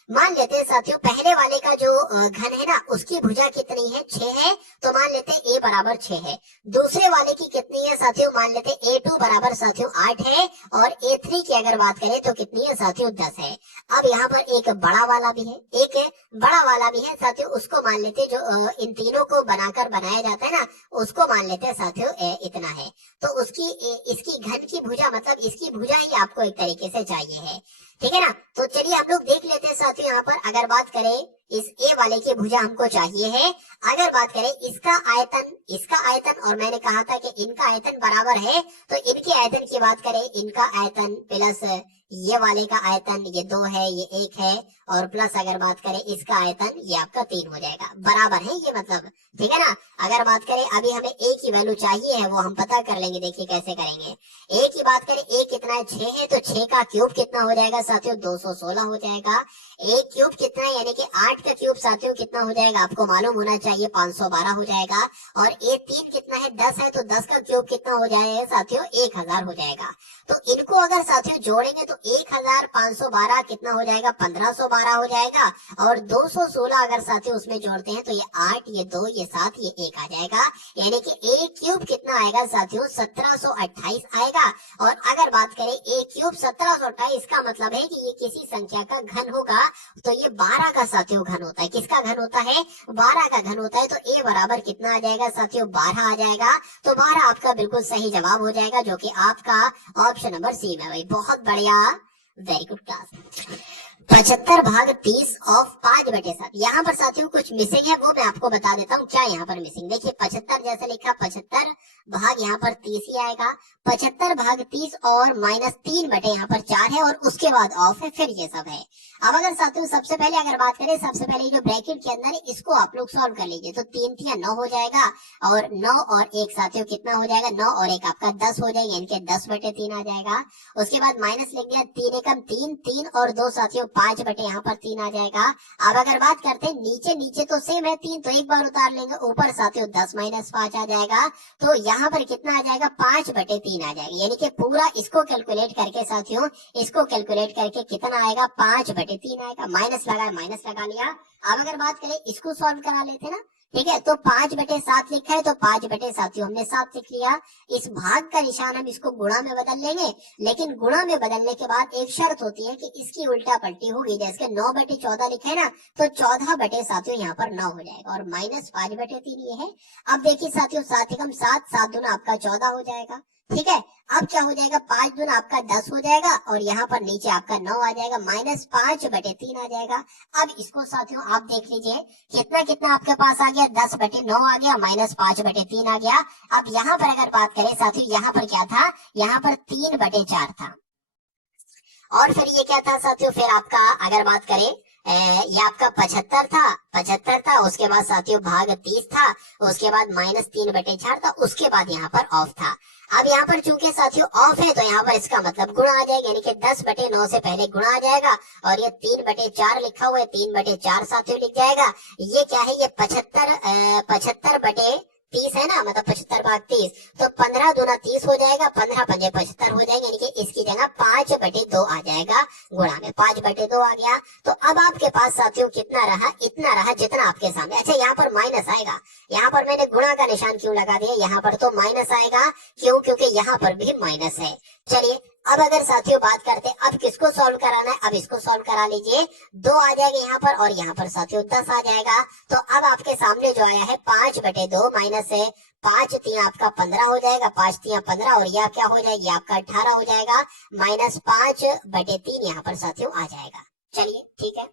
मान लेते हैं साथियों पहले वाले का जो घन है ना उसकी भुजा कितनी है, 6 है, तो मान लेते हैं a बराबर 6 है। दूसरे वाले की कितनी है साथियों, मान लेते हैं a2 बराबर साथियों 8 है और a3 की अगर बात करें तो कितनी है साथियों 10 है। अब यहाँ पर एक बड़ा वाला भी है, एक बड़ा वाला भी है साथियों, उसको मान लेते हैं जो इन तीनों को बनाकर बनाया जाता है ना, उसको मान लेते हैं साथियों इतना है। तो उसकी इसकी घन की भुजा, मतलब इसकी भुजा ही आपको एक तरीके से चाहिए है, ठीक है ना। तो चलिए हम लोग देख लेते हैं साथियों, यहाँ पर अगर बात करें इस ए वाले की भुजा हमको चाहिए है। अगर बात करें इसका आयतन और मैंने कहा था कि इनका आयतन बराबर है, तो इनके आयतन की बात करें, इनका आयतन प्लस ये वाले का आयतन, ये 2 है, ये 1 है, और प्लस अगर बात करें इसका आयतन ये आपका 3 हो जाएगा, बराबर है ये, मतलब ठीक है ना। अगर बात करें अभी हमें ए की वैल्यू चाहिए है, वो हम पता कर लेंगे। देखिए कैसे करेंगे, ए की बात करें, ए कितना है 6 है, तो 6 का क्यूब कितना हो जाएगा साथियों 216 हो जाएगा। ए क्यूब कितना है, यानी कि 8 का क्यूब साथियों कितना हो जाएगा आपको मालूम होना चाहिए, 512 हो जाएगा। और ए 3 कितना है 10 है, तो 10 का क्यूब कितना हो जाएगा साथियों 1000 हो जाएगा। तो इनको अगर साथियों जोड़ेंगे तो 1512 कितना हो जाएगा 1512 हो जाएगा। और 216 अगर साथियों उसमें जोड़ते हैं तो ये 8, ये 2, ये 7, ये 1 आ जाएगा, यानी कि ए क्यूब कितना आएगा साथियों 1728 आएगा। और अगर बात करें ए क्यूब 1728, इसका मतलब है कि ये किसी संख्या का घन होगा, तो ये 12 का साथियों घन होता है। किसका घन होता है, 12 का घन होता है। तो ए बराबर कितना आ जाएगा साथियों 12 आ जाएगा। तो 12 आपका बिल्कुल सही जवाब हो जाएगा, जो कि आपका ऑप्शन नंबर सी में भाई, बहुत बढ़िया, वेरी गुड क्लास। 75 भाग 30 ऑफ 5/7, यहाँ पर साथियों कुछ मिसिंग है, वो मैं आपको बता देता हूँ क्या यहाँ पर मिसिंग। देखिए 75 जैसे लिखा, 75 भाग यहाँ पर 30 ही आएगा, 75 भाग 30 और -3 बटे यहाँ पर 4 है, और उसके बाद ऑफ है, फिर ये सब है। अब अगर साथियों सबसे पहले अगर बात करें, सबसे पहले जो ब्रैकेट के अंदर है इसको आप लोग सॉल्व कर लीजिए। तो 3 3 9 हो जाएगा, और 9 और 1 साथियों कितना हो जाएगा, 9 और 1 आपका 10 हो जाएगा, इनके 10/3 आ जाएगा। उसके बाद माइनस लिख दिया, 3 एकम 3, 3 और 2 साथियों 5 बटे यहाँ पर 3 आ जाएगा। अब अगर बात करते हैं नीचे, नीचे तो सेम है 3, तो एक बार उतार लेंगे, ऊपर साथियों 10 - 5 आ जाएगा। तो यहाँ पर कितना आ जाएगा 5/3 आ जाएगा, यानी कि पूरा इसको कैलकुलेट करके साथियों, इसको कैलकुलेट करके कितना आएगा 5/3 आएगा। माइनस लगा लिया। अब अगर बात करें इसको सॉल्व करा लेते ना, ठीक है, तो 5/7 लिखा है, तो 5/7 हमने 7 लिख लिया। इस भाग का निशान हम इसको गुणा में बदल लेंगे, लेकिन गुणा में बदलने के बाद एक शर्त होती है कि इसकी उल्टा पलटी होगी। जैसे 9/14 लिखा है ना, तो 14 साथियों यहाँ पर 9 हो जाएगा, और -5/3 ये है। अब देखिए साथियों 7 एकम 7, 7 दूना आपका 14 हो जाएगा, ठीक है। अब क्या हो जाएगा, 5 दूना आपका 10 हो जाएगा और यहाँ पर नीचे आपका 9 आ जाएगा, -5/3 आ जाएगा। अब इसको साथियों आप देख लीजिए कितना कितना आपके पास आ गया, 10/9 आ गया, -5/3 आ गया। अब यहाँ पर अगर बात करें साथियों, यहाँ पर क्या था, यहाँ पर 3/4 था। और फिर ये क्या था साथियों, फिर आपका अगर बात करें ये आपका 75 था, उसके बाद साथियों भाग 30 था, उसके बाद -3/4 था, उसके बाद यहाँ पर ऑफ था। अब यहाँ पर चूंकि साथियों ऑफ है तो यहाँ पर इसका मतलब गुणा आ जाएगा, यानी कि 10/9 से पहले गुणा आ जाएगा और ये 3/4 लिखा हुआ है, 3/4 साथियों लिख जाएगा। ये क्या है, ये 75/30 है ना, मतलब 75/30, तो 15 दूना 30 हो जाएगा, 15×5 75 हो जाएगा, यानी कि इसकी जगह 5/2 आ जाएगा, गुणा में 5/2 आ गया। तो अब आपके पास साथियों कितना रहा, इतना रहा जितना आपके सामने। अच्छा यहाँ पर माइनस आएगा, यहाँ पर मैंने गुणा का निशान क्यों लगा दिया, यहाँ पर तो माइनस आएगा, क्यों, क्योंकि यहाँ पर भी माइनस है। चलिए अब अगर साथियों बात करते हैं अब किसको सॉल्व कराना है, अब इसको सॉल्व करा लीजिए, 2 आ जाएगा यहाँ पर और यहाँ पर साथियों 10 आ जाएगा। तो अब आपके सामने जो आया है 5/2 माइनस है 5×3 आपका 15 हो जाएगा, 5×3 15 और यह क्या हो जाएगा, आपका 18 हो जाएगा, -5/3 यहाँ पर साथियों आ जाएगा। चलिए ठीक है।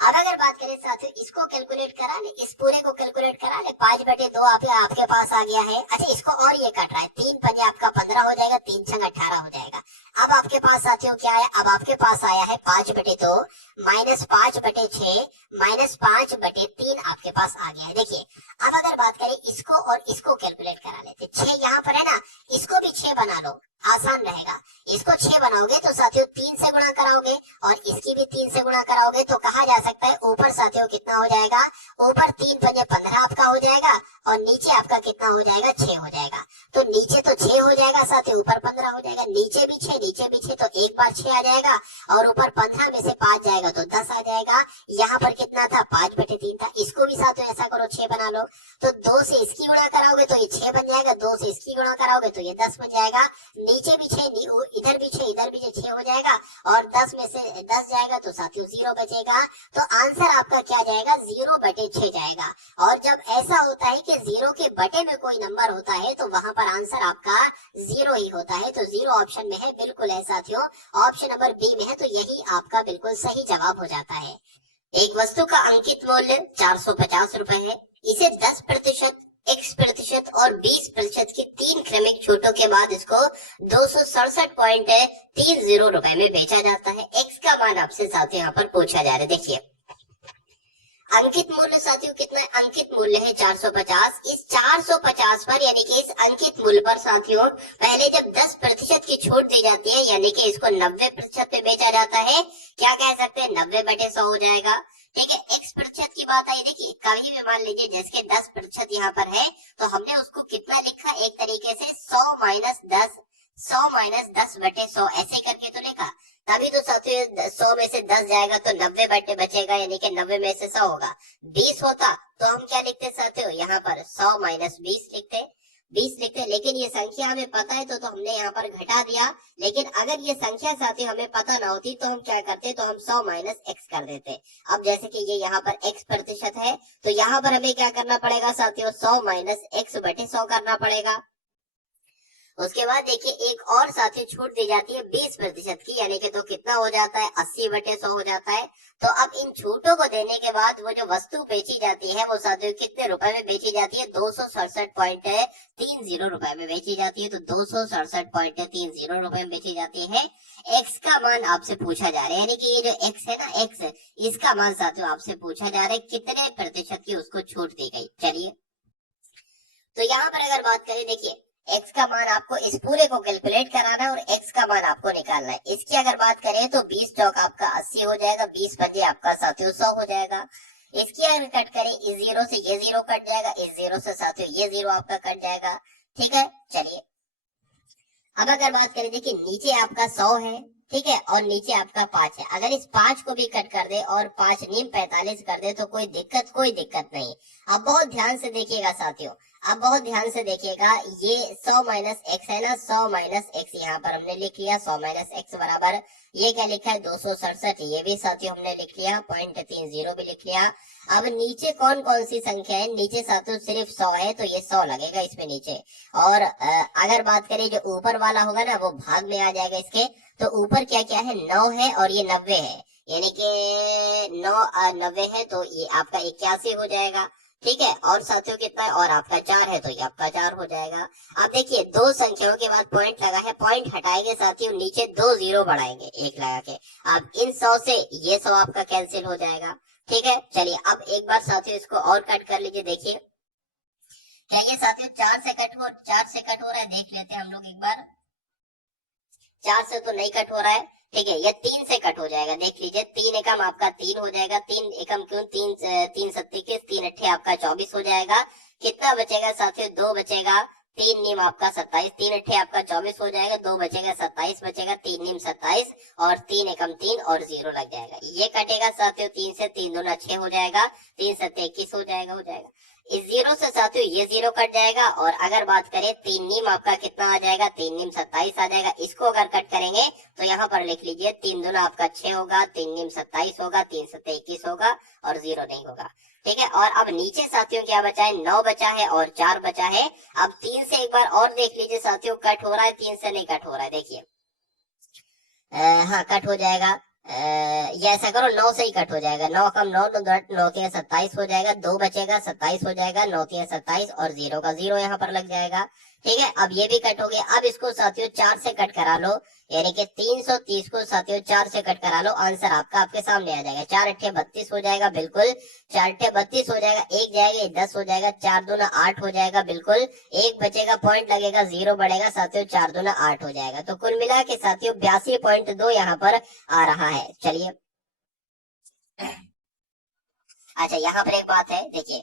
अब अगर बात करें साथियों इसको कैलकुलेट करा ले, इस पूरे को कैलकुलेट करा ले, 5/2 आपके पास आ गया है। अच्छा इसको और ये कट रहा है, 3×5 आपका 15 हो जाएगा, 3×6 18 हो जाएगा। अब आपके पास साथियों क्या है, अब आपके पास आया है 5/2 -5/6 -5/3 आपके पास आ गया है। देखिए अब अगर बात करें इसको और इसको कैलकुलेट करा लेते, 6 यहाँ पर है ना, इसको भी 6 बना लो, आसान रहेगा। इसको 6 बनाओगे तो साथियों 3 से गुणा कराओगे और इसकी भी 3 से गुणा कराओगे तो कहा जा सकता है ऊपर साथियों कितना हो जाएगा, ऊपर 3×5 15 आपका हो जाएगा और नीचे आपका कितना हो जाएगा, 6 हो जाएगा। तो नीचे तो 6 हो जाएगा साथियों, ऊपर 15 हो जाएगा, नीचे भी 6 तो एक बार 6 आ जाएगा और ऊपर 15 में से 5 जाएगा तो 10 आ जाएगा। यहाँ पर कितना था, 5/3 था। इसको भी साथियों ऐसा करो 6 बना लो, तो 2 से इसकी गुणा कराओगे तो ये 6 बन जाएगा, 2 से इसकी गुणा कराओगे तो ये 10 बन जाएगा, नीचे भी 6 इधर भी 6 इधर भी 6 हो जाएगा और 10 में से 10 जाएगा तो साथियों 0 बचेगा। तो आंसर आपका क्या जाएगा, 0/6 जाएगा। और जब ऐसा होता है कि 0 के बटे में कोई नंबर होता है तो वहां पर आंसर आपका 0 ही होता है। तो 0 ऑप्शन में है, बिल्कुल है साथियों, ऑप्शन नंबर बी में है, तो यही आपका बिल्कुल सही जवाब हो जाता है। एक वस्तु का अंकित मूल्य 450 रुपए है, इसे 10%, X% और 20% की 3 क्रमिक छूटों के बाद इसको 267.30 रुपए में बेचा जाता है। X का मान आपसे साथियों यहाँ पर पूछा जा रहा है। देखिए अंकित मूल्य साथियों कितना है, अंकित मूल्य है 450। इस 450 पर यानी कि इस अंकित मूल्य पर साथियों पहले जब 10% की छूट दी जाती है यानी कि इसको 90% पे बेचा जाता है, क्या कह सकते हैं, 90/100 हो जाएगा। ठीक है, X% की बात आई, देखिए कभी भी मान लीजिए जिसके 10% यहाँ पर है तो हमने उसको कितना लिखा, एक तरीके से 100 - 10 ऐसे करके तो लिखा, तभी तो साथियों 100 में से 10 जाएगा तो 90 बचेगा, यानी कि 90 में से 100 होगा। 20 होता तो हम क्या लिखते साथियों, यहाँ पर 100 - 20 लिखते, लेकिन ये संख्या हमें पता है तो हमने यहाँ पर घटा दिया। लेकिन अगर ये संख्या साथियों हमें पता ना होती तो हम क्या करते, तो हम 100 - x कर देते। अब जैसे कि ये यहाँ पर X% है तो यहाँ पर हमें क्या करना पड़ेगा साथियों, 100 - x/100 करना पड़ेगा। उसके बाद देखिए एक और साथी छूट दी जाती है 20% की, यानी कि तो कितना हो जाता है, 80/100 हो जाता है। तो अब इन छूटों को देने के बाद वो जो वस्तु बेची जाती है वो साथियों कितने रुपए में बेची जाती है, 267.30 रुपए में बेची जाती है। तो 267.30 रुपए में बेची जाती है। एक्स का मान आपसे पूछा जा रहा है, यानी कि ये जो एक्स है ना, एक्स इसका मान साथियों आपसे पूछा जा रहा है कितने प्रतिशत की उसको छूट दी गई। चलिए तो यहाँ पर अगर बात करें, देखिए x का मान आपको इस पूरे को कैलकुलेट कराना है और x का मान आपको निकालना है। इसकी अगर बात करें तो 20 चौक आपका 80 हो जाएगा, 20×5 आपका साथियों 100 हो जाएगा। इसकी अगर कट करें, इस 0 से ये 0 कट जाएगा, इस 0 से साथियों ये 0 आपका कट जाएगा। ठीक है, चलिए अब अगर बात करें, देखिए नीचे आपका 100 है, ठीक है, और नीचे आपका 5 है। अगर इस 5 को भी कट कर दे और 5 नीम 45 कर दे तो कोई दिक्कत नहीं। अब बहुत ध्यान से देखिएगा साथियों, अब बहुत ध्यान से देखिएगा, ये 100 माइनस एक्स है ना, 100 माइनस एक्स यहाँ पर हमने लिख लिया, 100 माइनस एक्स बराबर ये क्या लिखा है 267, ये भी साथियों हमने लिख लिया, 0.30 भी लिख लिया। अब नीचे कौन कौन सी संख्या है, नीचे साथियों सिर्फ 100 है तो ये 100 लगेगा इसमें नीचे। और अगर बात करें जो ऊपर वाला होगा ना वो भाग में आ जाएगा इसके, तो ऊपर क्या क्या है 9 है और ये 90 है, यानी कि 9 और 90 है तो ये आपका 81 हो जाएगा। ठीक है, और साथियों कितना है, और आपका 4 है तो ये आपका 4 हो जाएगा। अब देखिए दो संख्याओं के बाद पॉइंट लगा है, पॉइंट हटाएंगे साथियों, नीचे 2 जीरो बढ़ाएंगे एक लगा के। अब इन 100 से ये 100 आपका कैंसिल हो जाएगा। ठीक है, चलिए अब एक बार साथियों इसको और कट कर लीजिए, देखिए क्या ये साथियों 4 से कट हो रहा है, देख लेते हैं हम लोग एक बार। 4 से तो नहीं कट हो रहा है, ठीक है, ये 3 से कट हो जाएगा, देख लीजिए 3 एकम आपका 3 हो जाएगा, 3 एकम क्यों 3 3 सत्ती के 3 अट्ठे आपका 24 हो जाएगा। कितना बचेगा साथियों 2 बचेगा, 3 नीम आपका 27, 3 अट्ठे आपका 24 हो जाएगा, 2 बचेगा 27 बचेगा, 3 नीम 27 और 3 एकम 3 और 0 लग जाएगा। ये कटेगा साथियों 3 से, 3 दूना 6 हो जाएगा, 3 सत्ते 21 हो जाएगा। इस 0 से साथियों ये 0 कट जाएगा। और अगर बात करें 3 नीम आपका कितना आ जाएगा, 3 नीम 27 आ जाएगा। इसको अगर कट करेंगे तो यहाँ पर लिख लीजिए 3 दूना आपका 6 होगा, 3 नीम 27 होगा, 3 सत्ते 21 होगा और 0 नहीं होगा। ठीक है, और अब नीचे साथियों क्या बचा है, 9 बचा है और 4 बचा है। अब 3 से एक बार और देख लीजिए साथियों, कट हो रहा है, 3 से नहीं कट हो रहा है, देखिए हाँ कट हो जाएगा। ये ऐसा करो 9 से ही कट हो जाएगा, 9 कम 9 तो 9 3 27 हो जाएगा, 2 बचेगा 27 हो जाएगा, 9 3 27 और 0 का 0 यहाँ पर लग जाएगा। ठीक है, अब ये भी कट हो गया। अब इसको साथियों 4 से कट करा लो, यानी कि 330 को साथियों 4 से कट करा लो, आंसर आपका आपके सामने आ जाएगा। 4 अट्ठे 32 हो जाएगा, बिल्कुल 4 अट्ठे 32 हो जाएगा, एक जाएगा 10 हो जाएगा, 4 दूना 8 हो जाएगा, बिल्कुल एक बचेगा, पॉइंट लगेगा, 0 बढ़ेगा साथियों, 4 दूना 8 हो जाएगा। तो कुल मिला के साथियों 82.2 यहाँ पर आ रहा है। चलिए अच्छा यहाँ पर एक बात है, देखिए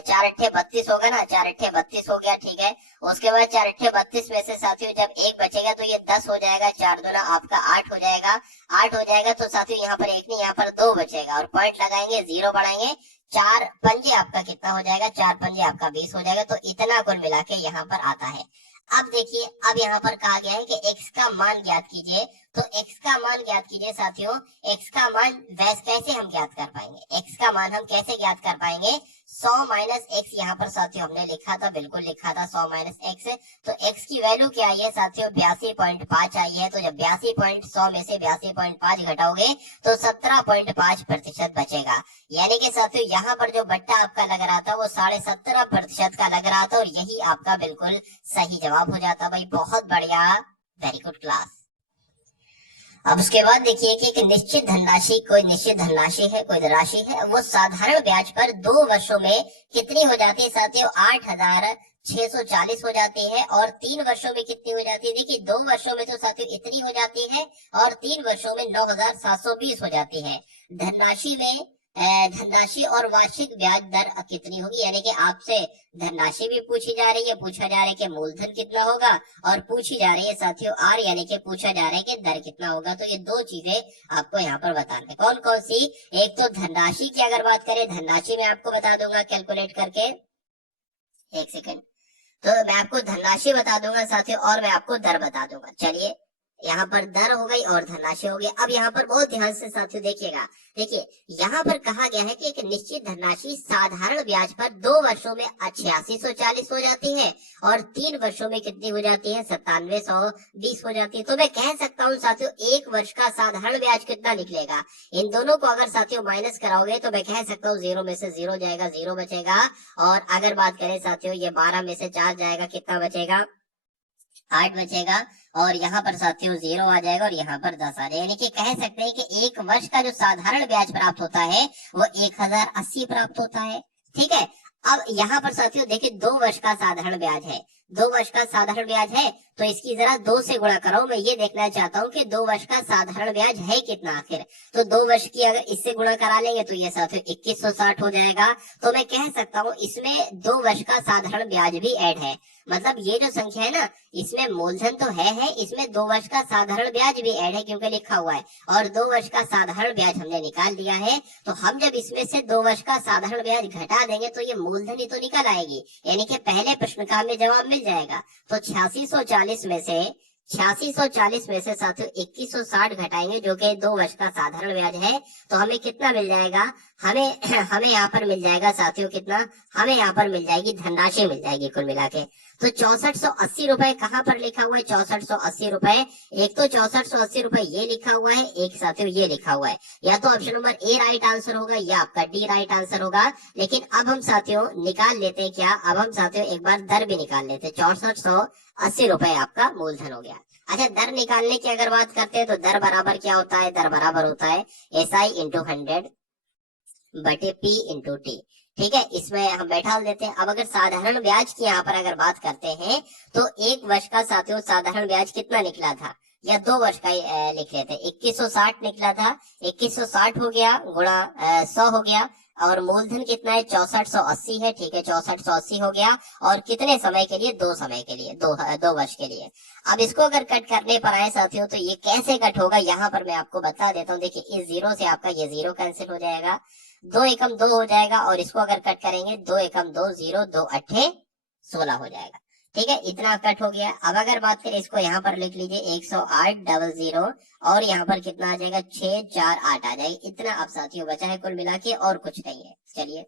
4 अट्ठे 32 होगा ना, 4 अट्ठे 32 हो गया, ठीक है। उसके बाद 4 अट्ठे 32 में से साथियों जब एक बचेगा तो ये 10 हो जाएगा, 4 दूना आपका 8 हो जाएगा, 8 हो जाएगा तो साथियों यहाँ पर एक नहीं यहाँ पर 2 बचेगा और पॉइंट लगाएंगे, 0 बढ़ाएंगे, 4 पंजे आपका कितना हो जाएगा, 4 पंजे आपका 20 हो जाएगा। तो इतना कुल मिला के यहाँ पर आता है। अब देखिए, अब यहाँ पर कहा गया है कि x का मान ज्ञात कीजिए, तो x का मान ज्ञात कीजिए साथियों। x का मान कैसे हम ज्ञात कर पाएंगे, x का मान हम कैसे ज्ञात कर पाएंगे, 100 माइनस एक्स यहाँ पर साथियों हमने लिखा था, बिल्कुल लिखा था 100 माइनस एक्स। तो x की वैल्यू क्या आई है साथियों, 82.5 आई है। तो जब 100 में से 82.5 घटाओगे तो 17.5% बचेगा, यानी कि साथियों यहाँ पर जो बट्टा आपका लग रहा था वो 17.5% का लग रहा था और यही आपका बिल्कुल सही जवाब हो जाता। भाई बहुत बढ़िया, वेरी गुड क्लास। अब उसके बाद देखिए कि एक निश्चित धनराशि, कोई निश्चित धनराशि है, कोई राशि है, वो साधारण ब्याज पर 2 वर्षों में कितनी हो जाती है साथियों, 8,640 हो जाती है। और 3 वर्षों में कितनी हो जाती है, देखिए 2 वर्षों में तो साथियों इतनी हो जाती है और 3 वर्षों में 9,720 हो जाती है। धनराशि में धनराशि और वार्षिक ब्याज दर कितनी होगी, यानी कि आपसे धनराशि भी पूछी जा रही है, पूछा जा रहा है कि मूलधन कितना होगा, और पूछी जा रही है साथियों आर, यानी कि पूछा जा रहा है कि दर कितना होगा। तो ये दो चीजें आपको यहाँ पर बताना है, कौन कौन सी। एक तो धनराशि की अगर बात करें, धनराशि में आपको बता दूंगा कैलकुलेट करके, एक सेकंड, तो मैं आपको धनराशि बता दूंगा साथियों और मैं आपको दर बता दूंगा। चलिए यहाँ पर दर हो गई और धनराशि हो गई। अब यहाँ पर बहुत ध्यान से साथियों देखिएगा, देखिए यहाँ पर कहा गया है कि एक निश्चित धनराशि साधारण ब्याज पर 2 वर्षों में 8640 हो जाती है और 3 वर्षों में कितनी हो जाती है, 9720 हो जाती है। तो मैं कह सकता हूँ साथियों 1 वर्ष का साधारण ब्याज कितना निकलेगा, इन दोनों को अगर साथियों माइनस कराओगे तो मैं कह सकता हूँ 0 में से 0 जाएगा, 0 बचेगा। और अगर बात करें साथियों ये 12 में से 4 जाएगा, कितना बचेगा, 8 बचेगा। और यहाँ पर साथियों 0 आ जाएगा और यहाँ पर 10 आ जाएगा, यानी कि कह सकते हैं कि 1 वर्ष का जो साधारण ब्याज प्राप्त होता है वो 1080 प्राप्त होता है। ठीक है, अब यहाँ पर साथियों देखिए 2 वर्ष का साधारण ब्याज है, 2 वर्ष का साधारण ब्याज है तो इसकी जरा 2 से गुणा करो। मैं ये देखना चाहता हूँ कि 2 वर्ष का साधारण ब्याज है कितना आखिर। तो 2 वर्ष की अगर इससे गुणा करा लेंगे तो ये साथियों 2160 हो जाएगा। तो मैं कह सकता हूँ इसमें 2 वर्ष का साधारण ब्याज भी ऐड है। मतलब ये जो संख्या है ना, इसमें मूलधन तो है, इसमें 2 वर्ष का साधारण ब्याज भी ऐड है क्योंकि लिखा हुआ है, और 2 वर्ष का साधारण ब्याज हमने निकाल दिया है। तो हम जब इसमें से 2 वर्ष का साधारण ब्याज घटा देंगे तो ये मूलधन ही तो निकल आएगी, यानी कि पहले प्रश्न का हमें जवाब मिल जाएगा। तो 8640 में से साथियों 2160 घटाएंगे जो कि 2 वर्ष का साधारण ब्याज है, तो हमें कितना मिल जाएगा? हमें हमें यहाँ पर मिल जाएगा साथियों कितना? हमें यहाँ पर मिल जाएगी धनराशि मिल जाएगी कुल मिला के। तो 6480 रुपए कहाँ पर लिखा हुआ है? 6480 रुपए, एक तो 6480 रुपए ये लिखा हुआ है, एक साथियों ये लिखा हुआ है। या तो option number A right answer होगा या आपका डी राइट आंसर होगा। लेकिन अब हम साथियों निकाल लेते हैं क्या? अब हम साथियों एक बार दर भी निकाल लेते हैं। 6480 रुपए आपका मूलधन हो गया। अच्छा, दर निकालने की अगर बात करते हैं तो दर बराबर क्या होता है? दर बराबर होता है SI इंटू 100 बटे P इंटू टी। ठीक है, इसमें हम बैठा देते हैं। अब अगर साधारण ब्याज की यहाँ पर अगर बात करते हैं तो 1 वर्ष का साथियों साधारण ब्याज कितना निकला था, या 2 वर्ष का लिख लेते हैं, 2160 निकला था। 2160 हो गया गुणा 100 हो गया, और मूलधन कितना है? 6480 है। ठीक है, 6480 हो गया, और कितने समय के लिए? 2 समय के लिए, 2 वर्ष के लिए। अब इसको अगर कट करने पर आए साथियों तो ये कैसे कट होगा यहाँ पर मैं आपको बता देता हूँ। देखिए, इस जीरो से आपका ये जीरो कैंसिल हो जाएगा, 2 एकम 2 हो जाएगा, और इसको अगर कट करेंगे 2 एकम 2 0, 2 अट्ठे 16 हो जाएगा। ठीक है, इतना कट हो गया। अब अगर बात करें इसको यहाँ पर लिख लीजिए 10800, और यहाँ पर कितना आ जाएगा? 648 आ जाएगा। इतना अब साथियों बचा है कुल मिला के, और कुछ नहीं है। चलिए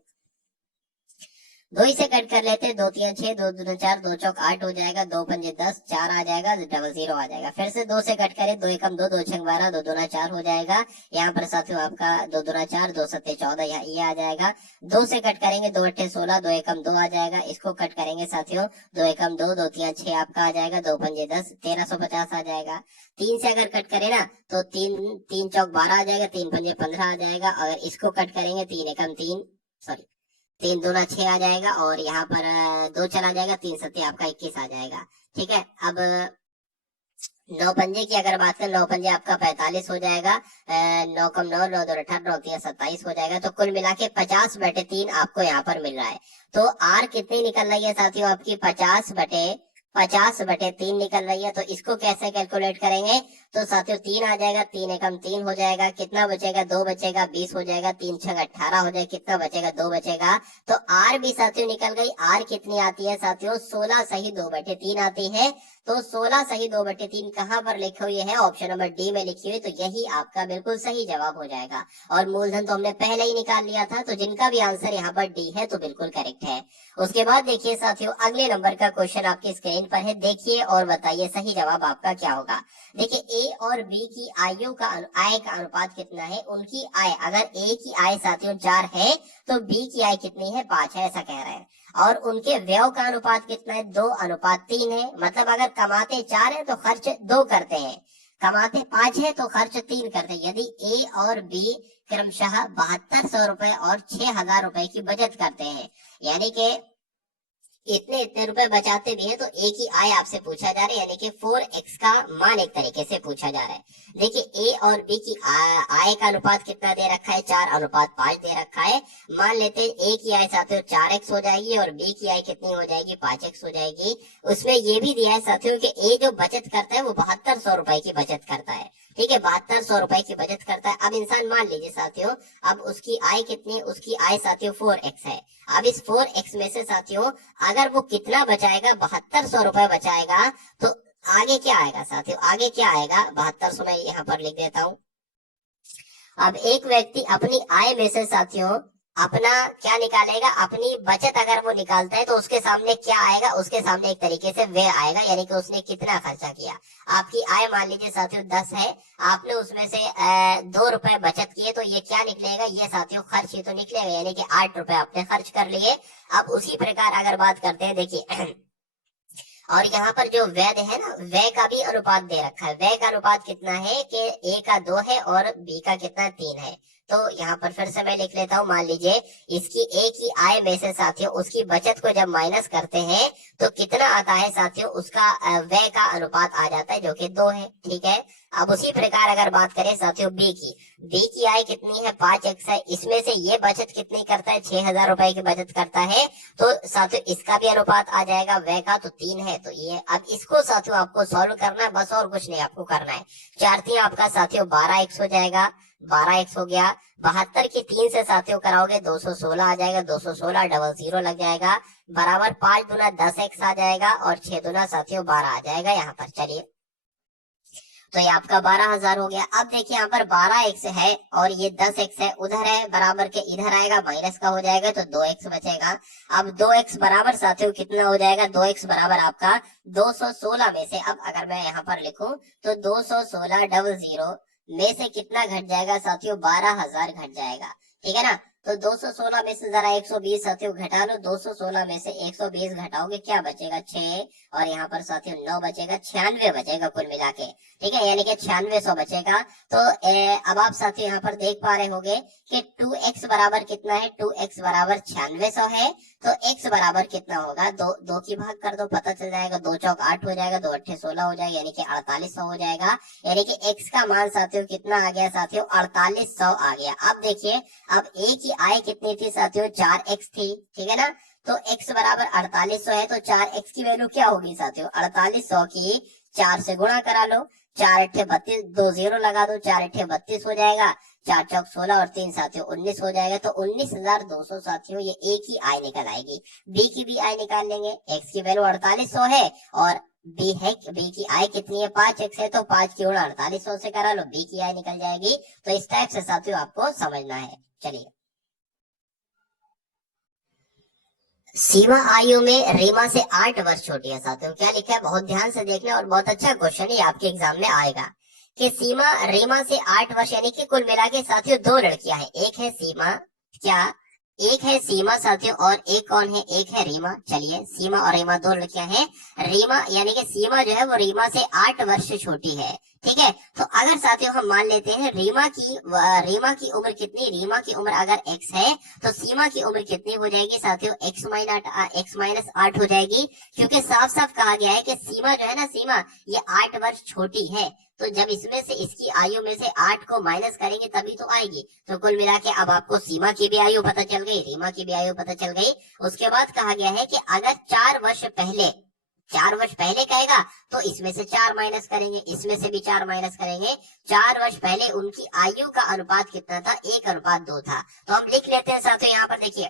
2 ही से कट कर लेते हैं, 2 3 6, 2 2 4, 2 चौक 8 हो जाएगा, 2 5 10, 4 आ जाएगा, 00 आ जाएगा। फिर से 2 से कट करें, 2 एकम 2, 2 छंग 12, 2 दूना 4 हो जाएगा। यहाँ पर साथियों आपका 2 दूना 4, 2 सत्ते 14, ये आ जाएगा। 2 से कट करेंगे, 2 अट्ठे 16, 2 एकम 2 आ जाएगा। इसको कट करेंगे साथियों, 2 एकम 2, 2 3 6 आपका आ जाएगा, 2 पंजे 10, 1350 आ जाएगा। 3 से अगर कट करें ना तो 3 चौक 12 आ जाएगा, 3 पंजे 15 आ जाएगा। अगर इसको कट करेंगे 3 एकम 3, सॉरी 3 दूना 6 आ जाएगा, और यहाँ पर 2 चला जाएगा, 3 सत्ते आपका 21 आ जाएगा। ठीक है, अब 9 पंजे की अगर बात करें, 9 पंजे आपका 45 हो जाएगा, 9 कम 9, 9 दो 18, 9 3 27 हो जाएगा। तो कुल मिला के 50/3 आपको यहाँ पर मिल रहा है। तो आर कितनी निकल रही है साथियों? आपकी 50/3 निकल रही है। तो इसको कैसे कैलकुलेट करेंगे? तो साथियों 3 आ जाएगा, 3 एकम 3 हो जाएगा, कितना बचेगा? 2 बचेगा, 20 हो जाएगा, 3 छग 18 हो जाएगा, कितना बचेगा? 2 बचेगा। तो आर भी साथियों निकल गई। आर कितनी आती है साथियों? 16 सही 2/3 आती है। तो 16 सही 2/3 कहाँ पर लिखी हुई है? ऑप्शन नंबर डी में लिखी हुई। तो यही आपका बिल्कुल सही जवाब हो जाएगा, और मूलधन तो हमने पहले ही निकाल लिया था। तो जिनका भी आंसर यहाँ पर डी है तो बिल्कुल करेक्ट है। उसके बाद देखिए साथियों, अगले नंबर का क्वेश्चन आपकी स्क्रीन पर है, देखिए और बताइए सही जवाब आपका क्या होगा। देखिए, ए और बी की आयु का आय का अनुपात कितना है? उनकी आय, अगर ए की आय साथियों 4 है तो बी की आय कितनी है? 5 है, ऐसा कह रहे हैं। और उनके व्यय का अनुपात कितना है? 2:3 है। मतलब अगर कमाते 4 है तो खर्च 2 करते हैं, कमाते 5 है तो खर्च 3 करते हैं। यदि ए और बी क्रमशः 7200 रुपए और 6000 रुपए की बचत करते हैं, यानी कि इतने इतने रुपए बचाते भी हैं, तो ए की आय आपसे पूछा जा रहा है, यानी कि 4x का मान एक तरीके से पूछा जा रहा है। देखिए, ए और बी की आय का अनुपात कितना दे रखा है? 4:5 दे रखा है। मान लेते हैं ए की आय साथियों 4x हो जाएगी, और बी की आय कितनी हो जाएगी? 5x हो जाएगी। उसमें ये भी दिया है साथियों कि ए जो बचत करता है वो 7200 रुपए की बचत करता है। ठीक है, 7200 रुपए की बचत करता है। अब इंसान मान लीजिए साथियों, अब उसकी आय कितनी? उसकी आय साथियों 4x है। अब इस 4x में से साथियों अगर वो कितना बचाएगा? 7200 रुपए बचाएगा। तो आगे क्या आएगा साथियों? आगे क्या आएगा? 7200 में यहाँ पर लिख देता हूँ। अब एक व्यक्ति अपनी आय में से साथियों अपना क्या निकालेगा? अपनी बचत अगर वो निकालता है तो उसके सामने क्या आएगा? उसके सामने एक तरीके से व्यय आएगा, यानी कि उसने कितना खर्चा किया। आपकी आय मान लीजिए साथियों 10 है, आपने उसमें से 2 रुपए बचत किए, तो ये क्या निकलेगा? ये साथियों खर्च ही तो निकलेगा, यानी कि 8 रुपए आपने खर्च कर लिए। अब उसी प्रकार अगर बात करते हैं, देखिए और यहाँ पर जो व्यय है ना, व्यय का भी अनुपात दे रखा है। व्यय का अनुपात कितना है कि ए का 2 है और बी का कितना 3 है। तो यहाँ पर फिर से मैं लिख लेता हूँ, मान लीजिए इसकी एक ही आय में से साथियों उसकी बचत को जब माइनस करते हैं तो कितना आता है साथियों, उसका व्यय का अनुपात आ जाता है जो कि 2 है। ठीक है, अब उसी प्रकार अगर बात करें साथियों बी की आय कितनी है 5x है, इसमें से ये बचत कितनी करता है 6000 रुपए की बचत करता है, तो साथियों इसका भी अनुपात आ जाएगा व्यय का, तो 3 है। तो ये अब इसको साथियों आपको सॉल्व करना है, बस और कुछ नहीं आपको करना है। 4 आपका साथियों 12x हो जाएगा, 12x हो गया। 72 की 3 से साथियों कराओगे 216 आ जाएगा, 216 डबल 0 लग जाएगा, बराबर 5 दूना 10x आ जाएगा और 6 दूना साथियों 12 आ जाएगा यहाँ पर। चलिए तो ये आपका 12000 हो गया। अब देखिए यहाँ पर 12x है और ये 10x है, उधर है बराबर के इधर आएगा, माइनस का हो जाएगा तो 2x बचेगा। अब 2x बराबर साथियों कितना हो जाएगा, 2x बराबर आपका 216 में से, अब अगर मैं यहाँ पर लिखूं तो 216 डबल 0 में से कितना घट जाएगा साथियों, 12000 घट जाएगा। ठीक है ना, तो 216 में से जरा 120 साथियों घटा लो, 216 में से 120 घटाओगे क्या बचेगा 6, और यहाँ पर साथियों 9 बचेगा, 96 बचेगा कुल मिला के। ठीक है, यानी कि 9600 बचेगा। तो अब आप साथियों यहाँ पर देख पा रहे होंगे कि 2x बराबर कितना है, 2x बराबर 9600 है। तो x बराबर कितना होगा, दो की भाग कर दो पता चल जाएगा, 2 चौक 8 हो जाएगा, 2 अट्ठे 16 हो जाएगा, यानी कि 4800 हो जाएगा। यानी कि x का मान साथियों कितना आ गया साथियों, 4800 आ गया। अब देखिए अब a की आय कितनी थी साथियों, 4x थी। ठीक है ना, तो x बराबर 4800 है, तो 4x की वैल्यू क्या होगी साथियों, 4800 की 4 से गुणा करा लो, 4 अट्ठे 32, 2 0 लगा दो, 4 अट्ठे 32 हो जाएगा, 4 चौक 16 और 3 साथियों 19 हो जाएगा। तो 19200 साथियों ये a की आय निकल आएगी। b की भी आय निकाल लेंगे, x की वैल्यू 4800 है और b की आय कितनी है 5x है, तो 5 की गुणा 4800 से करा लो, b की आय निकल जाएगी। तो इस टाइप से साथियों आपको समझना है। चलिए सीमा आयु में रीमा से 8 वर्ष छोटी है साथियों, क्या लिखा है बहुत ध्यान से देखना और बहुत अच्छा क्वेश्चन है, आपके एग्जाम में आएगा कि सीमा रीमा से 8 वर्ष, यानी कि कुल मिला के साथियों 2 लड़कियां हैं, एक है सीमा, क्या एक है सीमा साथियों और एक कौन है, एक है रीमा। चलिए सीमा और रीमा 2 लड़कियां हैं। रीमा यानी कि सीमा जो है वो रीमा से 8 वर्ष छोटी है। ठीक है, तो अगर साथियों हम मान लेते हैं रीमा की उम्र कितनी, रीमा की उम्र अगर x है तो सीमा की उम्र कितनी हो जाएगी साथियों, x माइनस 8 हो जाएगी, क्योंकि साफ साफ कहा गया है कि सीमा जो है ना, सीमा ये 8 वर्ष छोटी है। तो जब इसमें से इसकी आयु में से 8 को माइनस करेंगे तभी तो आएगी। तो कुल मिला के अब आपको सीमा की भी आयु पता चल गई, रीमा की भी आयु पता चल गई। उसके बाद कहा गया है कि अगर 4 वर्ष पहले कहेगा तो इसमें से 4 माइनस करेंगे, इसमें से भी 4 माइनस करेंगे। 4 वर्ष पहले उनकी आयु का अनुपात कितना था, 1:2 था। तो हम लिख लेते हैं साथियों, यहाँ पर देखिए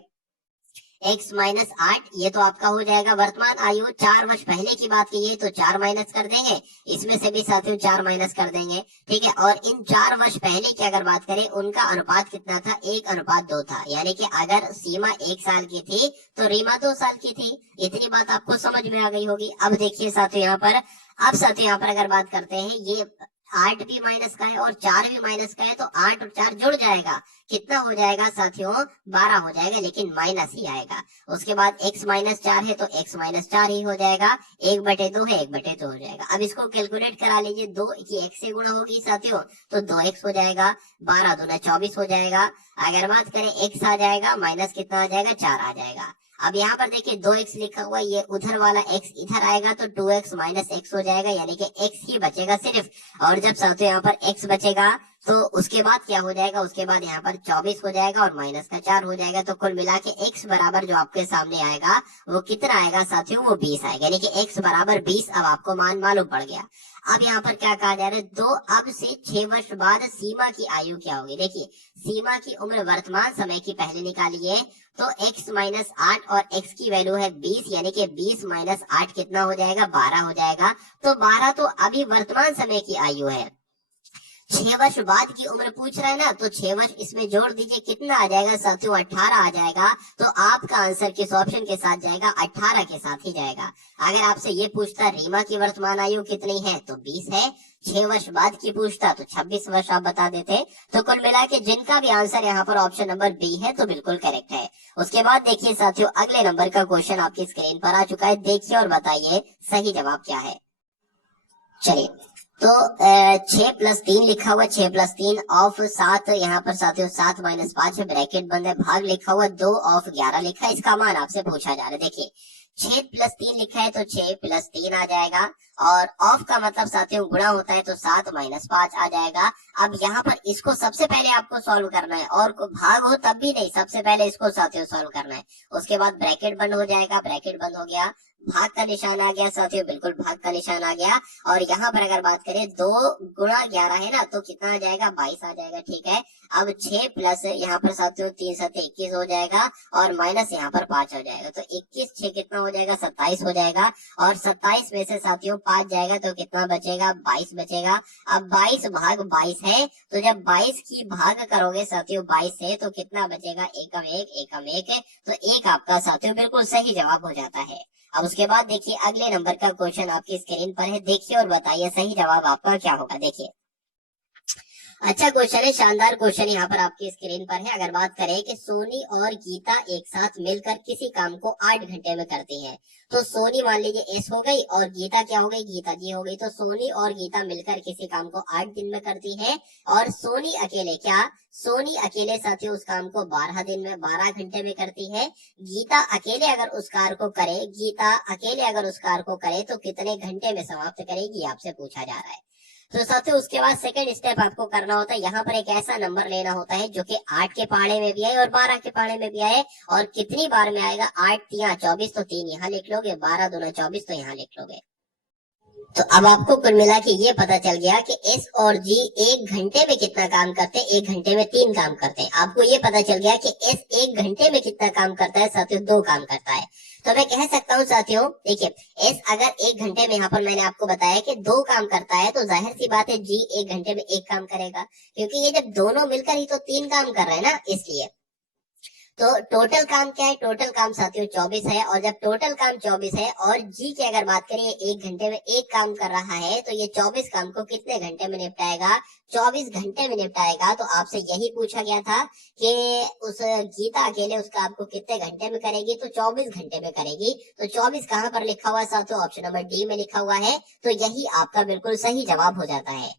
x माइनस 8, ये तो आपका हो जाएगा वर्तमान आयु। 4 वर्ष पहले की बात की तो 4 माइनस कर देंगे, इसमें से भी साथियों 4 माइनस कर देंगे। ठीक है, और इन 4 वर्ष पहले की अगर बात करें उनका अनुपात कितना था, 1:2 था। यानी कि अगर सीमा 1 साल की थी तो रीमा 2 साल की थी। इतनी बात आपको समझ में आ गई होगी। अब देखिए साथियों यहाँ पर, अब साथियों यहाँ पर अगर बात करते हैं, ये 8 भी माइनस का है और 4 भी माइनस का है, तो 8 और 4 जुड़ जाएगा, कितना हो जाएगा साथियों 12 हो जाएगा, लेकिन माइनस ही आएगा। उसके बाद x माइनस 4 है तो x माइनस 4 ही हो जाएगा, 1/2 है 1/2 हो जाएगा। अब इसको कैलकुलेट करा लीजिए, 2 की x से गुणा होगी साथियों तो 2x हो जाएगा, 12 दूना 24 हो जाएगा। अगर बात करें x आ जाएगा, माइनस कितना आ जाएगा 4 आ जाएगा। अब यहाँ पर देखिए 2x लिखा हुआ, ये उधर वाला x इधर आएगा तो 2x माइनस x हो जाएगा, यानी कि x ही बचेगा सिर्फ। और जब साथियों यहाँ पर x बचेगा तो उसके बाद क्या हो जाएगा, उसके बाद यहाँ पर 24 हो जाएगा और माइनस का 4 हो जाएगा। तो कुल मिला के x बराबर जो आपके सामने आएगा वो कितना आएगा साथियों, वो 20 आएगा, यानी कि x बराबर 20 अब आपको मान मालूम पड़ गया। अब यहाँ पर क्या कहा जा रहा है, अब से 6 वर्ष बाद सीमा की आयु क्या होगी। देखिए सीमा की उम्र वर्तमान समय की पहले निकालिए, तो x माइनस 8 और x की वैल्यू है 20, यानी कि 20 माइनस 8 कितना हो जाएगा, 12 हो जाएगा। तो 12 तो अभी वर्तमान समय की आयु है। 6 वर्ष बाद की उम्र पूछ रहा है ना, तो 6 वर्ष इसमें जोड़ दीजिए, कितना आ जाएगा साथियों, 18 आ जाएगा। तो आपका आंसर किस ऑप्शन के साथ जाएगा, 18 के साथ ही जाएगा। अगर आपसे ये पूछता रीमा की वर्तमान आयु कितनी है तो 20 है, 6 वर्ष बाद की पूछता तो 26 वर्ष आप बता देते। तो कुल मिला के जिनका भी आंसर यहाँ पर ऑप्शन नंबर बी है तो बिल्कुल करेक्ट है। उसके बाद देखिए साथियों अगले नंबर का क्वेश्चन आपकी स्क्रीन पर आ चुका है, देखिए और बताइए सही जवाब क्या है। चलिए तो 6+3 लिखा हुआ, 6+3 ऑफ 7, यहाँ पर साथियों 7-5 है, ब्रैकेट बंद है, भाग लिखा हुआ 2 ऑफ 11 लिखा है, इसका मान आपसे पूछा जा रहा है। देखिए 6+3 लिखा है तो 6+3 आ जाएगा, और ऑफ का मतलब साथियों गुणा होता है तो 7-5 आ जाएगा। अब यहाँ पर इसको सबसे पहले आपको सॉल्व करना है, और भाग हो तब भी नहीं, सबसे पहले इसको साथियों सॉल्व करना है। उसके बाद ब्रैकेट बंद हो जाएगा, ब्रैकेट बंद हो गया, भाग का निशान आ गया साथियों, बिल्कुल भाग का निशान आ गया। और यहाँ पर अगर बात करें 2 × 11 है ना, तो कितना आ जाएगा, 22 आ जाएगा। ठीक है, अब 6 प्लस यहाँ पर साथियों 3 7 21 हो जाएगा, और माइनस यहाँ पर 5 हो जाएगा, तो 21 6 कितना हो जाएगा, 27 हो जाएगा। और 27 में से साथियों 5 जाएगा तो कितना बचेगा, 22 बचेगा। अब 22 भाग 22 है, तो जब 22 की भाग करोगे साथियों 22 से तो कितना बचेगा, एकम एक है, तो एक आपका साथियों बिल्कुल सही जवाब हो जाता है। अब उसके बाद देखिए अगले नंबर का क्वेश्चन आपकी स्क्रीन पर है, देखिए और बताइए सही जवाब आपका क्या होगा। देखिए अच्छा क्वेश्चन है, शानदार क्वेश्चन यहाँ पर आपकी स्क्रीन पर है। अगर बात करें कि सोनी और गीता एक साथ मिलकर किसी काम को 8 घंटे में करती है, तो सोनी मान लीजिए एस हो गई और गीता क्या हो गई, गीता जी हो गई। तो सोनी और गीता मिलकर किसी काम को 8 दिन में करती है, और सोनी अकेले क्या, सोनी अकेले साथियों उस काम को 12 दिन में 12 घंटे में करती है। गीता अकेले अगर उस कार को करे, गीता अकेले अगर उस कार को करे तो कितने घंटे में समाप्त करेगी, आपसे पूछा जा रहा है। तो साथियों उसके बाद सेकंड स्टेप आपको करना होता है, यहाँ पर एक ऐसा नंबर लेना होता है जो कि 8 के पहाड़े में भी आए और 12 के पहाड़े में भी आए, और कितनी बार में आएगा, 8 3 24, तो 3 यहाँ लिख लोगे, 12 दूना 24 तो यहाँ लिख लोगे। तो अब आपको कुल मिला के ये पता चल गया कि एस और जी 1 घंटे में कितना काम करते हैं, 1 घंटे में 3 काम करते हैं। आपको ये पता चल गया कि एस 1 घंटे में कितना काम करता है साथियों, 2 काम करता है। तो मैं कह सकता हूँ साथियों, देखिए एस अगर 1 घंटे में, यहाँ पर मैंने आपको बताया कि 2 काम करता है, तो जाहिर सी बात है जी 1 घंटे में 1 काम करेगा, क्योंकि ये जब दोनों मिलकर ही तो 3 काम कर रहे हैं ना, इसलिए। तो टोटल काम क्या है, टोटल काम साथियों 24 है, और जब टोटल काम 24 है और जी की अगर बात करें 1 घंटे में 1 काम कर रहा है, तो ये 24 काम को कितने घंटे में निपटाएगा, 24 घंटे में निपटाएगा। तो आपसे यही पूछा गया था कि उस गीता अकेले उस काम को कितने घंटे में करेगी, तो 24 घंटे में करेगी। तो 24 कहाँ पर लिखा हुआ है साथियों, ऑप्शन नंबर डी में लिखा हुआ है, तो यही आपका बिल्कुल सही जवाब हो जाता है।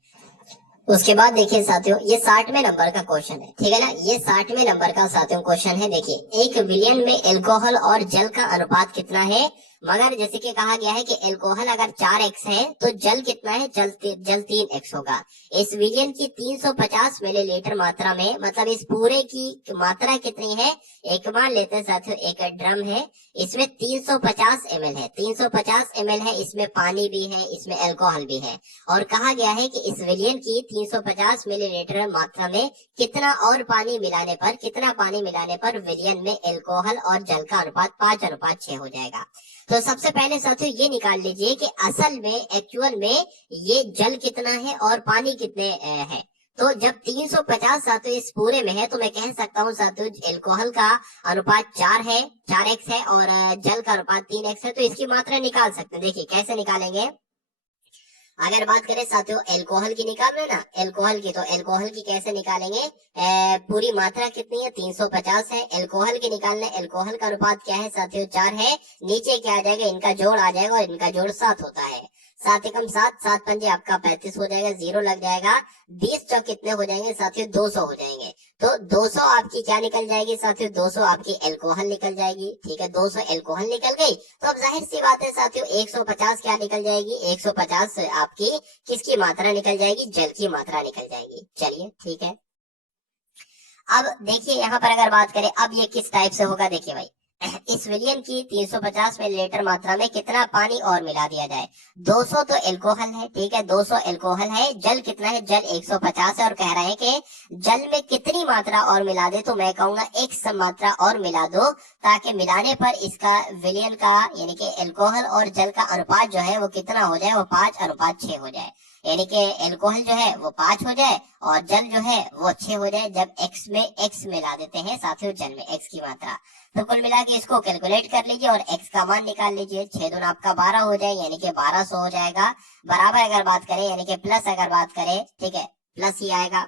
उसके बाद देखिए साथियों, ये 60वें नंबर का क्वेश्चन है, ठीक है ना, ये 60वें नंबर का साथियों क्वेश्चन है। देखिए 1 विलियन में एल्कोहल और जल का अनुपात कितना है, मगर जैसे कि कहा गया है कि एल्कोहल अगर 4x है तो जल कितना है, जल 3x होगा। इस विलियन की 350 मिलीलीटर मात्रा में, मतलब इस पूरे की मात्रा कितनी है, एक मान लेते हैं साथियों, एक ड्रम है, इसमें 350 ml है, 350 ml है, इसमें पानी भी है, इसमें एल्कोहल भी है, और कहा गया है कि इस विलियन की 350 मिलीलीटर मात्रा में कितना और पानी मिलाने पर, कितना पानी मिलाने पर विलियन में एल्कोहल और जल का अनुपात 5:6 हो जाएगा। तो सबसे पहले साथियों ये निकाल लीजिए कि असल में, एक्चुअल में ये जल कितना है और पानी कितने है। तो जब 350 साथियों इस पूरे में है, तो मैं कह सकता हूँ साथियों एल्कोहल का अनुपात 4 है, 4x है, और जल का अनुपात 3x है, तो इसकी मात्रा निकाल सकते हैं। देखिए कैसे निकालेंगे, अगर बात करें साथियों एल्कोहल की निकालना ना, एल्कोहल की, तो एल्कोहल की कैसे निकालेंगे, पूरी मात्रा कितनी है, 350 है, एल्कोहल की निकालना, एल्कोहल का अनुपात क्या है साथियों, 4 है, नीचे क्या आ जाएगा, इनका जोड़ आ जाएगा, और इनका जोड़ 7 होता है, 7 एकम 7, 7 पंजे आपका 35 हो जाएगा, 0 लग जाएगा, 20 चौक कितने हो जाएंगे साथियों, 200 हो जाएंगे। तो 200 आपकी क्या निकल जाएगी साथियों, 200 आपकी एल्कोहल निकल जाएगी, ठीक है, 200 एल्कोहल निकल गई। तो अब जाहिर सी बात है साथियों 150 क्या निकल जाएगी, 150 आपकी किसकी मात्रा निकल जाएगी, जल की मात्रा निकल जाएगी। चलिए ठीक है, अब देखिए यहाँ पर अगर बात करें, अब ये किस टाइप से होगा, देखिए भाई इस विलियन की 350 मिलीलीटर मात्रा में कितना पानी और मिला दिया जाए, 200 तो एल्कोहल है, ठीक है, 200 एल्कोहल है, जल कितना है, जल 150 है, और कह रहे हैं कि जल में कितनी मात्रा और मिला दे, तो मैं कहूंगा एक सम मात्रा और मिला दो, ताकि मिलाने पर इसका विलियन का यानी कि एल्कोहल और जल का अनुपात जो है वो कितना हो जाए, वो 5:6 हो जाए, यानी कि एल्कोहल जो है वो 5 हो जाए और जल जो है वो 6 हो जाए, जब x में x मिला देते हैं साथियों, जल में x की मात्रा। तो कुल मिला के इसको कैलकुलेट कर लीजिए और x का मान निकाल लीजिए, 6 दूना आपका 12 हो जाए, यानी कि 1200 हो जाएगा, बराबर अगर बात करें, यानी कि प्लस अगर बात करें, ठीक है, प्लस ही आएगा।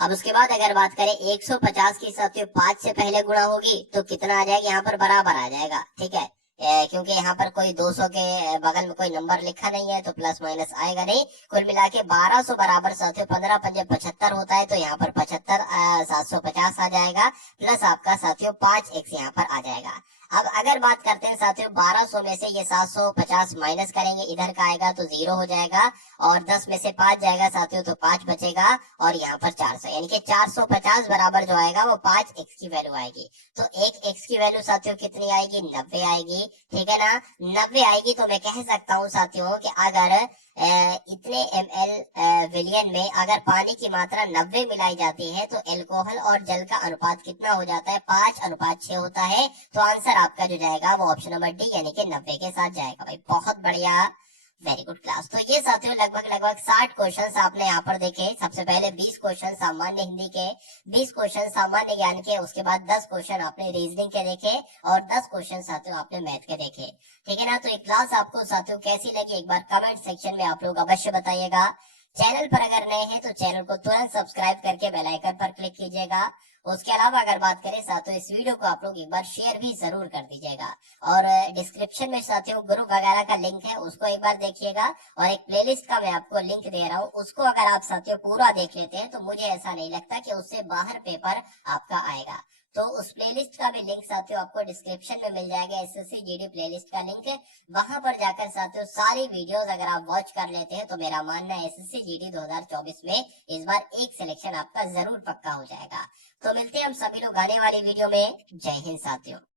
अब उसके बाद अगर बात करें 150 की साथियों 5 से पहले गुणा होगी तो कितना आ जाएगा, यहाँ पर बराबर आ जाएगा, ठीक है, क्योंकि यहाँ पर कोई 200 के बगल में कोई नंबर लिखा नहीं है तो प्लस माइनस आएगा नहीं। कुल मिला के 1200 बराबर साथियों 15 पंजे 75 होता है, तो यहाँ पर 75 750 आ जाएगा, प्लस आपका साथियों 5x यहाँ पर आ जाएगा। अब अगर बात करते हैं साथियों 1200 में से ये 750 माइनस करेंगे, इधर का आएगा तो 0 हो जाएगा, और 10 में से 5 जाएगा साथियों तो 5 बचेगा, और यहाँ पर 400, यानी कि 450 बराबर जो आएगा वो 5x की वैल्यू आएगी। तो एक x की वैल्यू साथियों कितनी आएगी, 90 आएगी, ठीक है ना। 90 आएगी तो मैं कह सकता हूँ साथियों कि अगर इतने ml विलियन में अगर पानी की मात्रा 90 मिलाई जाती है तो एल्कोहल और जल का अनुपात कितना हो जाता है, 5:6 होता है। तो आंसर आपका जो जाएगा वो ऑप्शन नंबर डी यानी कि 90 के साथ जाएगा। भाई बहुत बढ़िया, वेरी गुड क्लास। तो ये साथियों लगभग 60 क्वेश्चंस आपने यहाँ पर देखे। सबसे पहले 20 क्वेश्चन सामान्य हिंदी के, 20 क्वेश्चन सामान्य ज्ञान के, उसके बाद 10 क्वेश्चन आपने रीजनिंग के देखे, और 10 क्वेश्चन साथियों आपने मैथ के देखे, ठीक है ना। तो ये क्लास आपको साथियों कैसी लगी एक बार कमेंट सेक्शन में आप लोग अवश्य बताइएगा। चैनल पर अगर नए हैं तो चैनल को तुरंत सब्सक्राइब करके बेल आइकन पर क्लिक कीजिएगा। उसके अलावा अगर बात करें साथियों इस वीडियो को आप लोग एक बार शेयर भी जरूर कर दीजिएगा, और डिस्क्रिप्शन में साथियों ग्रुप वगैरह का लिंक है, उसको एक बार देखिएगा, और एक प्लेलिस्ट का मैं आपको लिंक दे रहा हूँ, उसको अगर आप साथियों पूरा देख लेते हैं तो मुझे ऐसा नहीं लगता कि उससे बाहर पेपर आपका आएगा। तो उस प्लेलिस्ट का भी लिंक साथियों आपको डिस्क्रिप्शन में मिल जाएगा, एसएससी जीडी प्लेलिस्ट का लिंक है। वहां पर जाकर साथियों सारी वीडियोस अगर आप वॉच कर लेते हैं तो मेरा मानना है एसएससी जीडी 2024 में इस बार एक सिलेक्शन आपका जरूर पक्का हो जाएगा। तो मिलते हैं हम सभी लोग आने वाली वीडियो में। जय हिंद साथियों।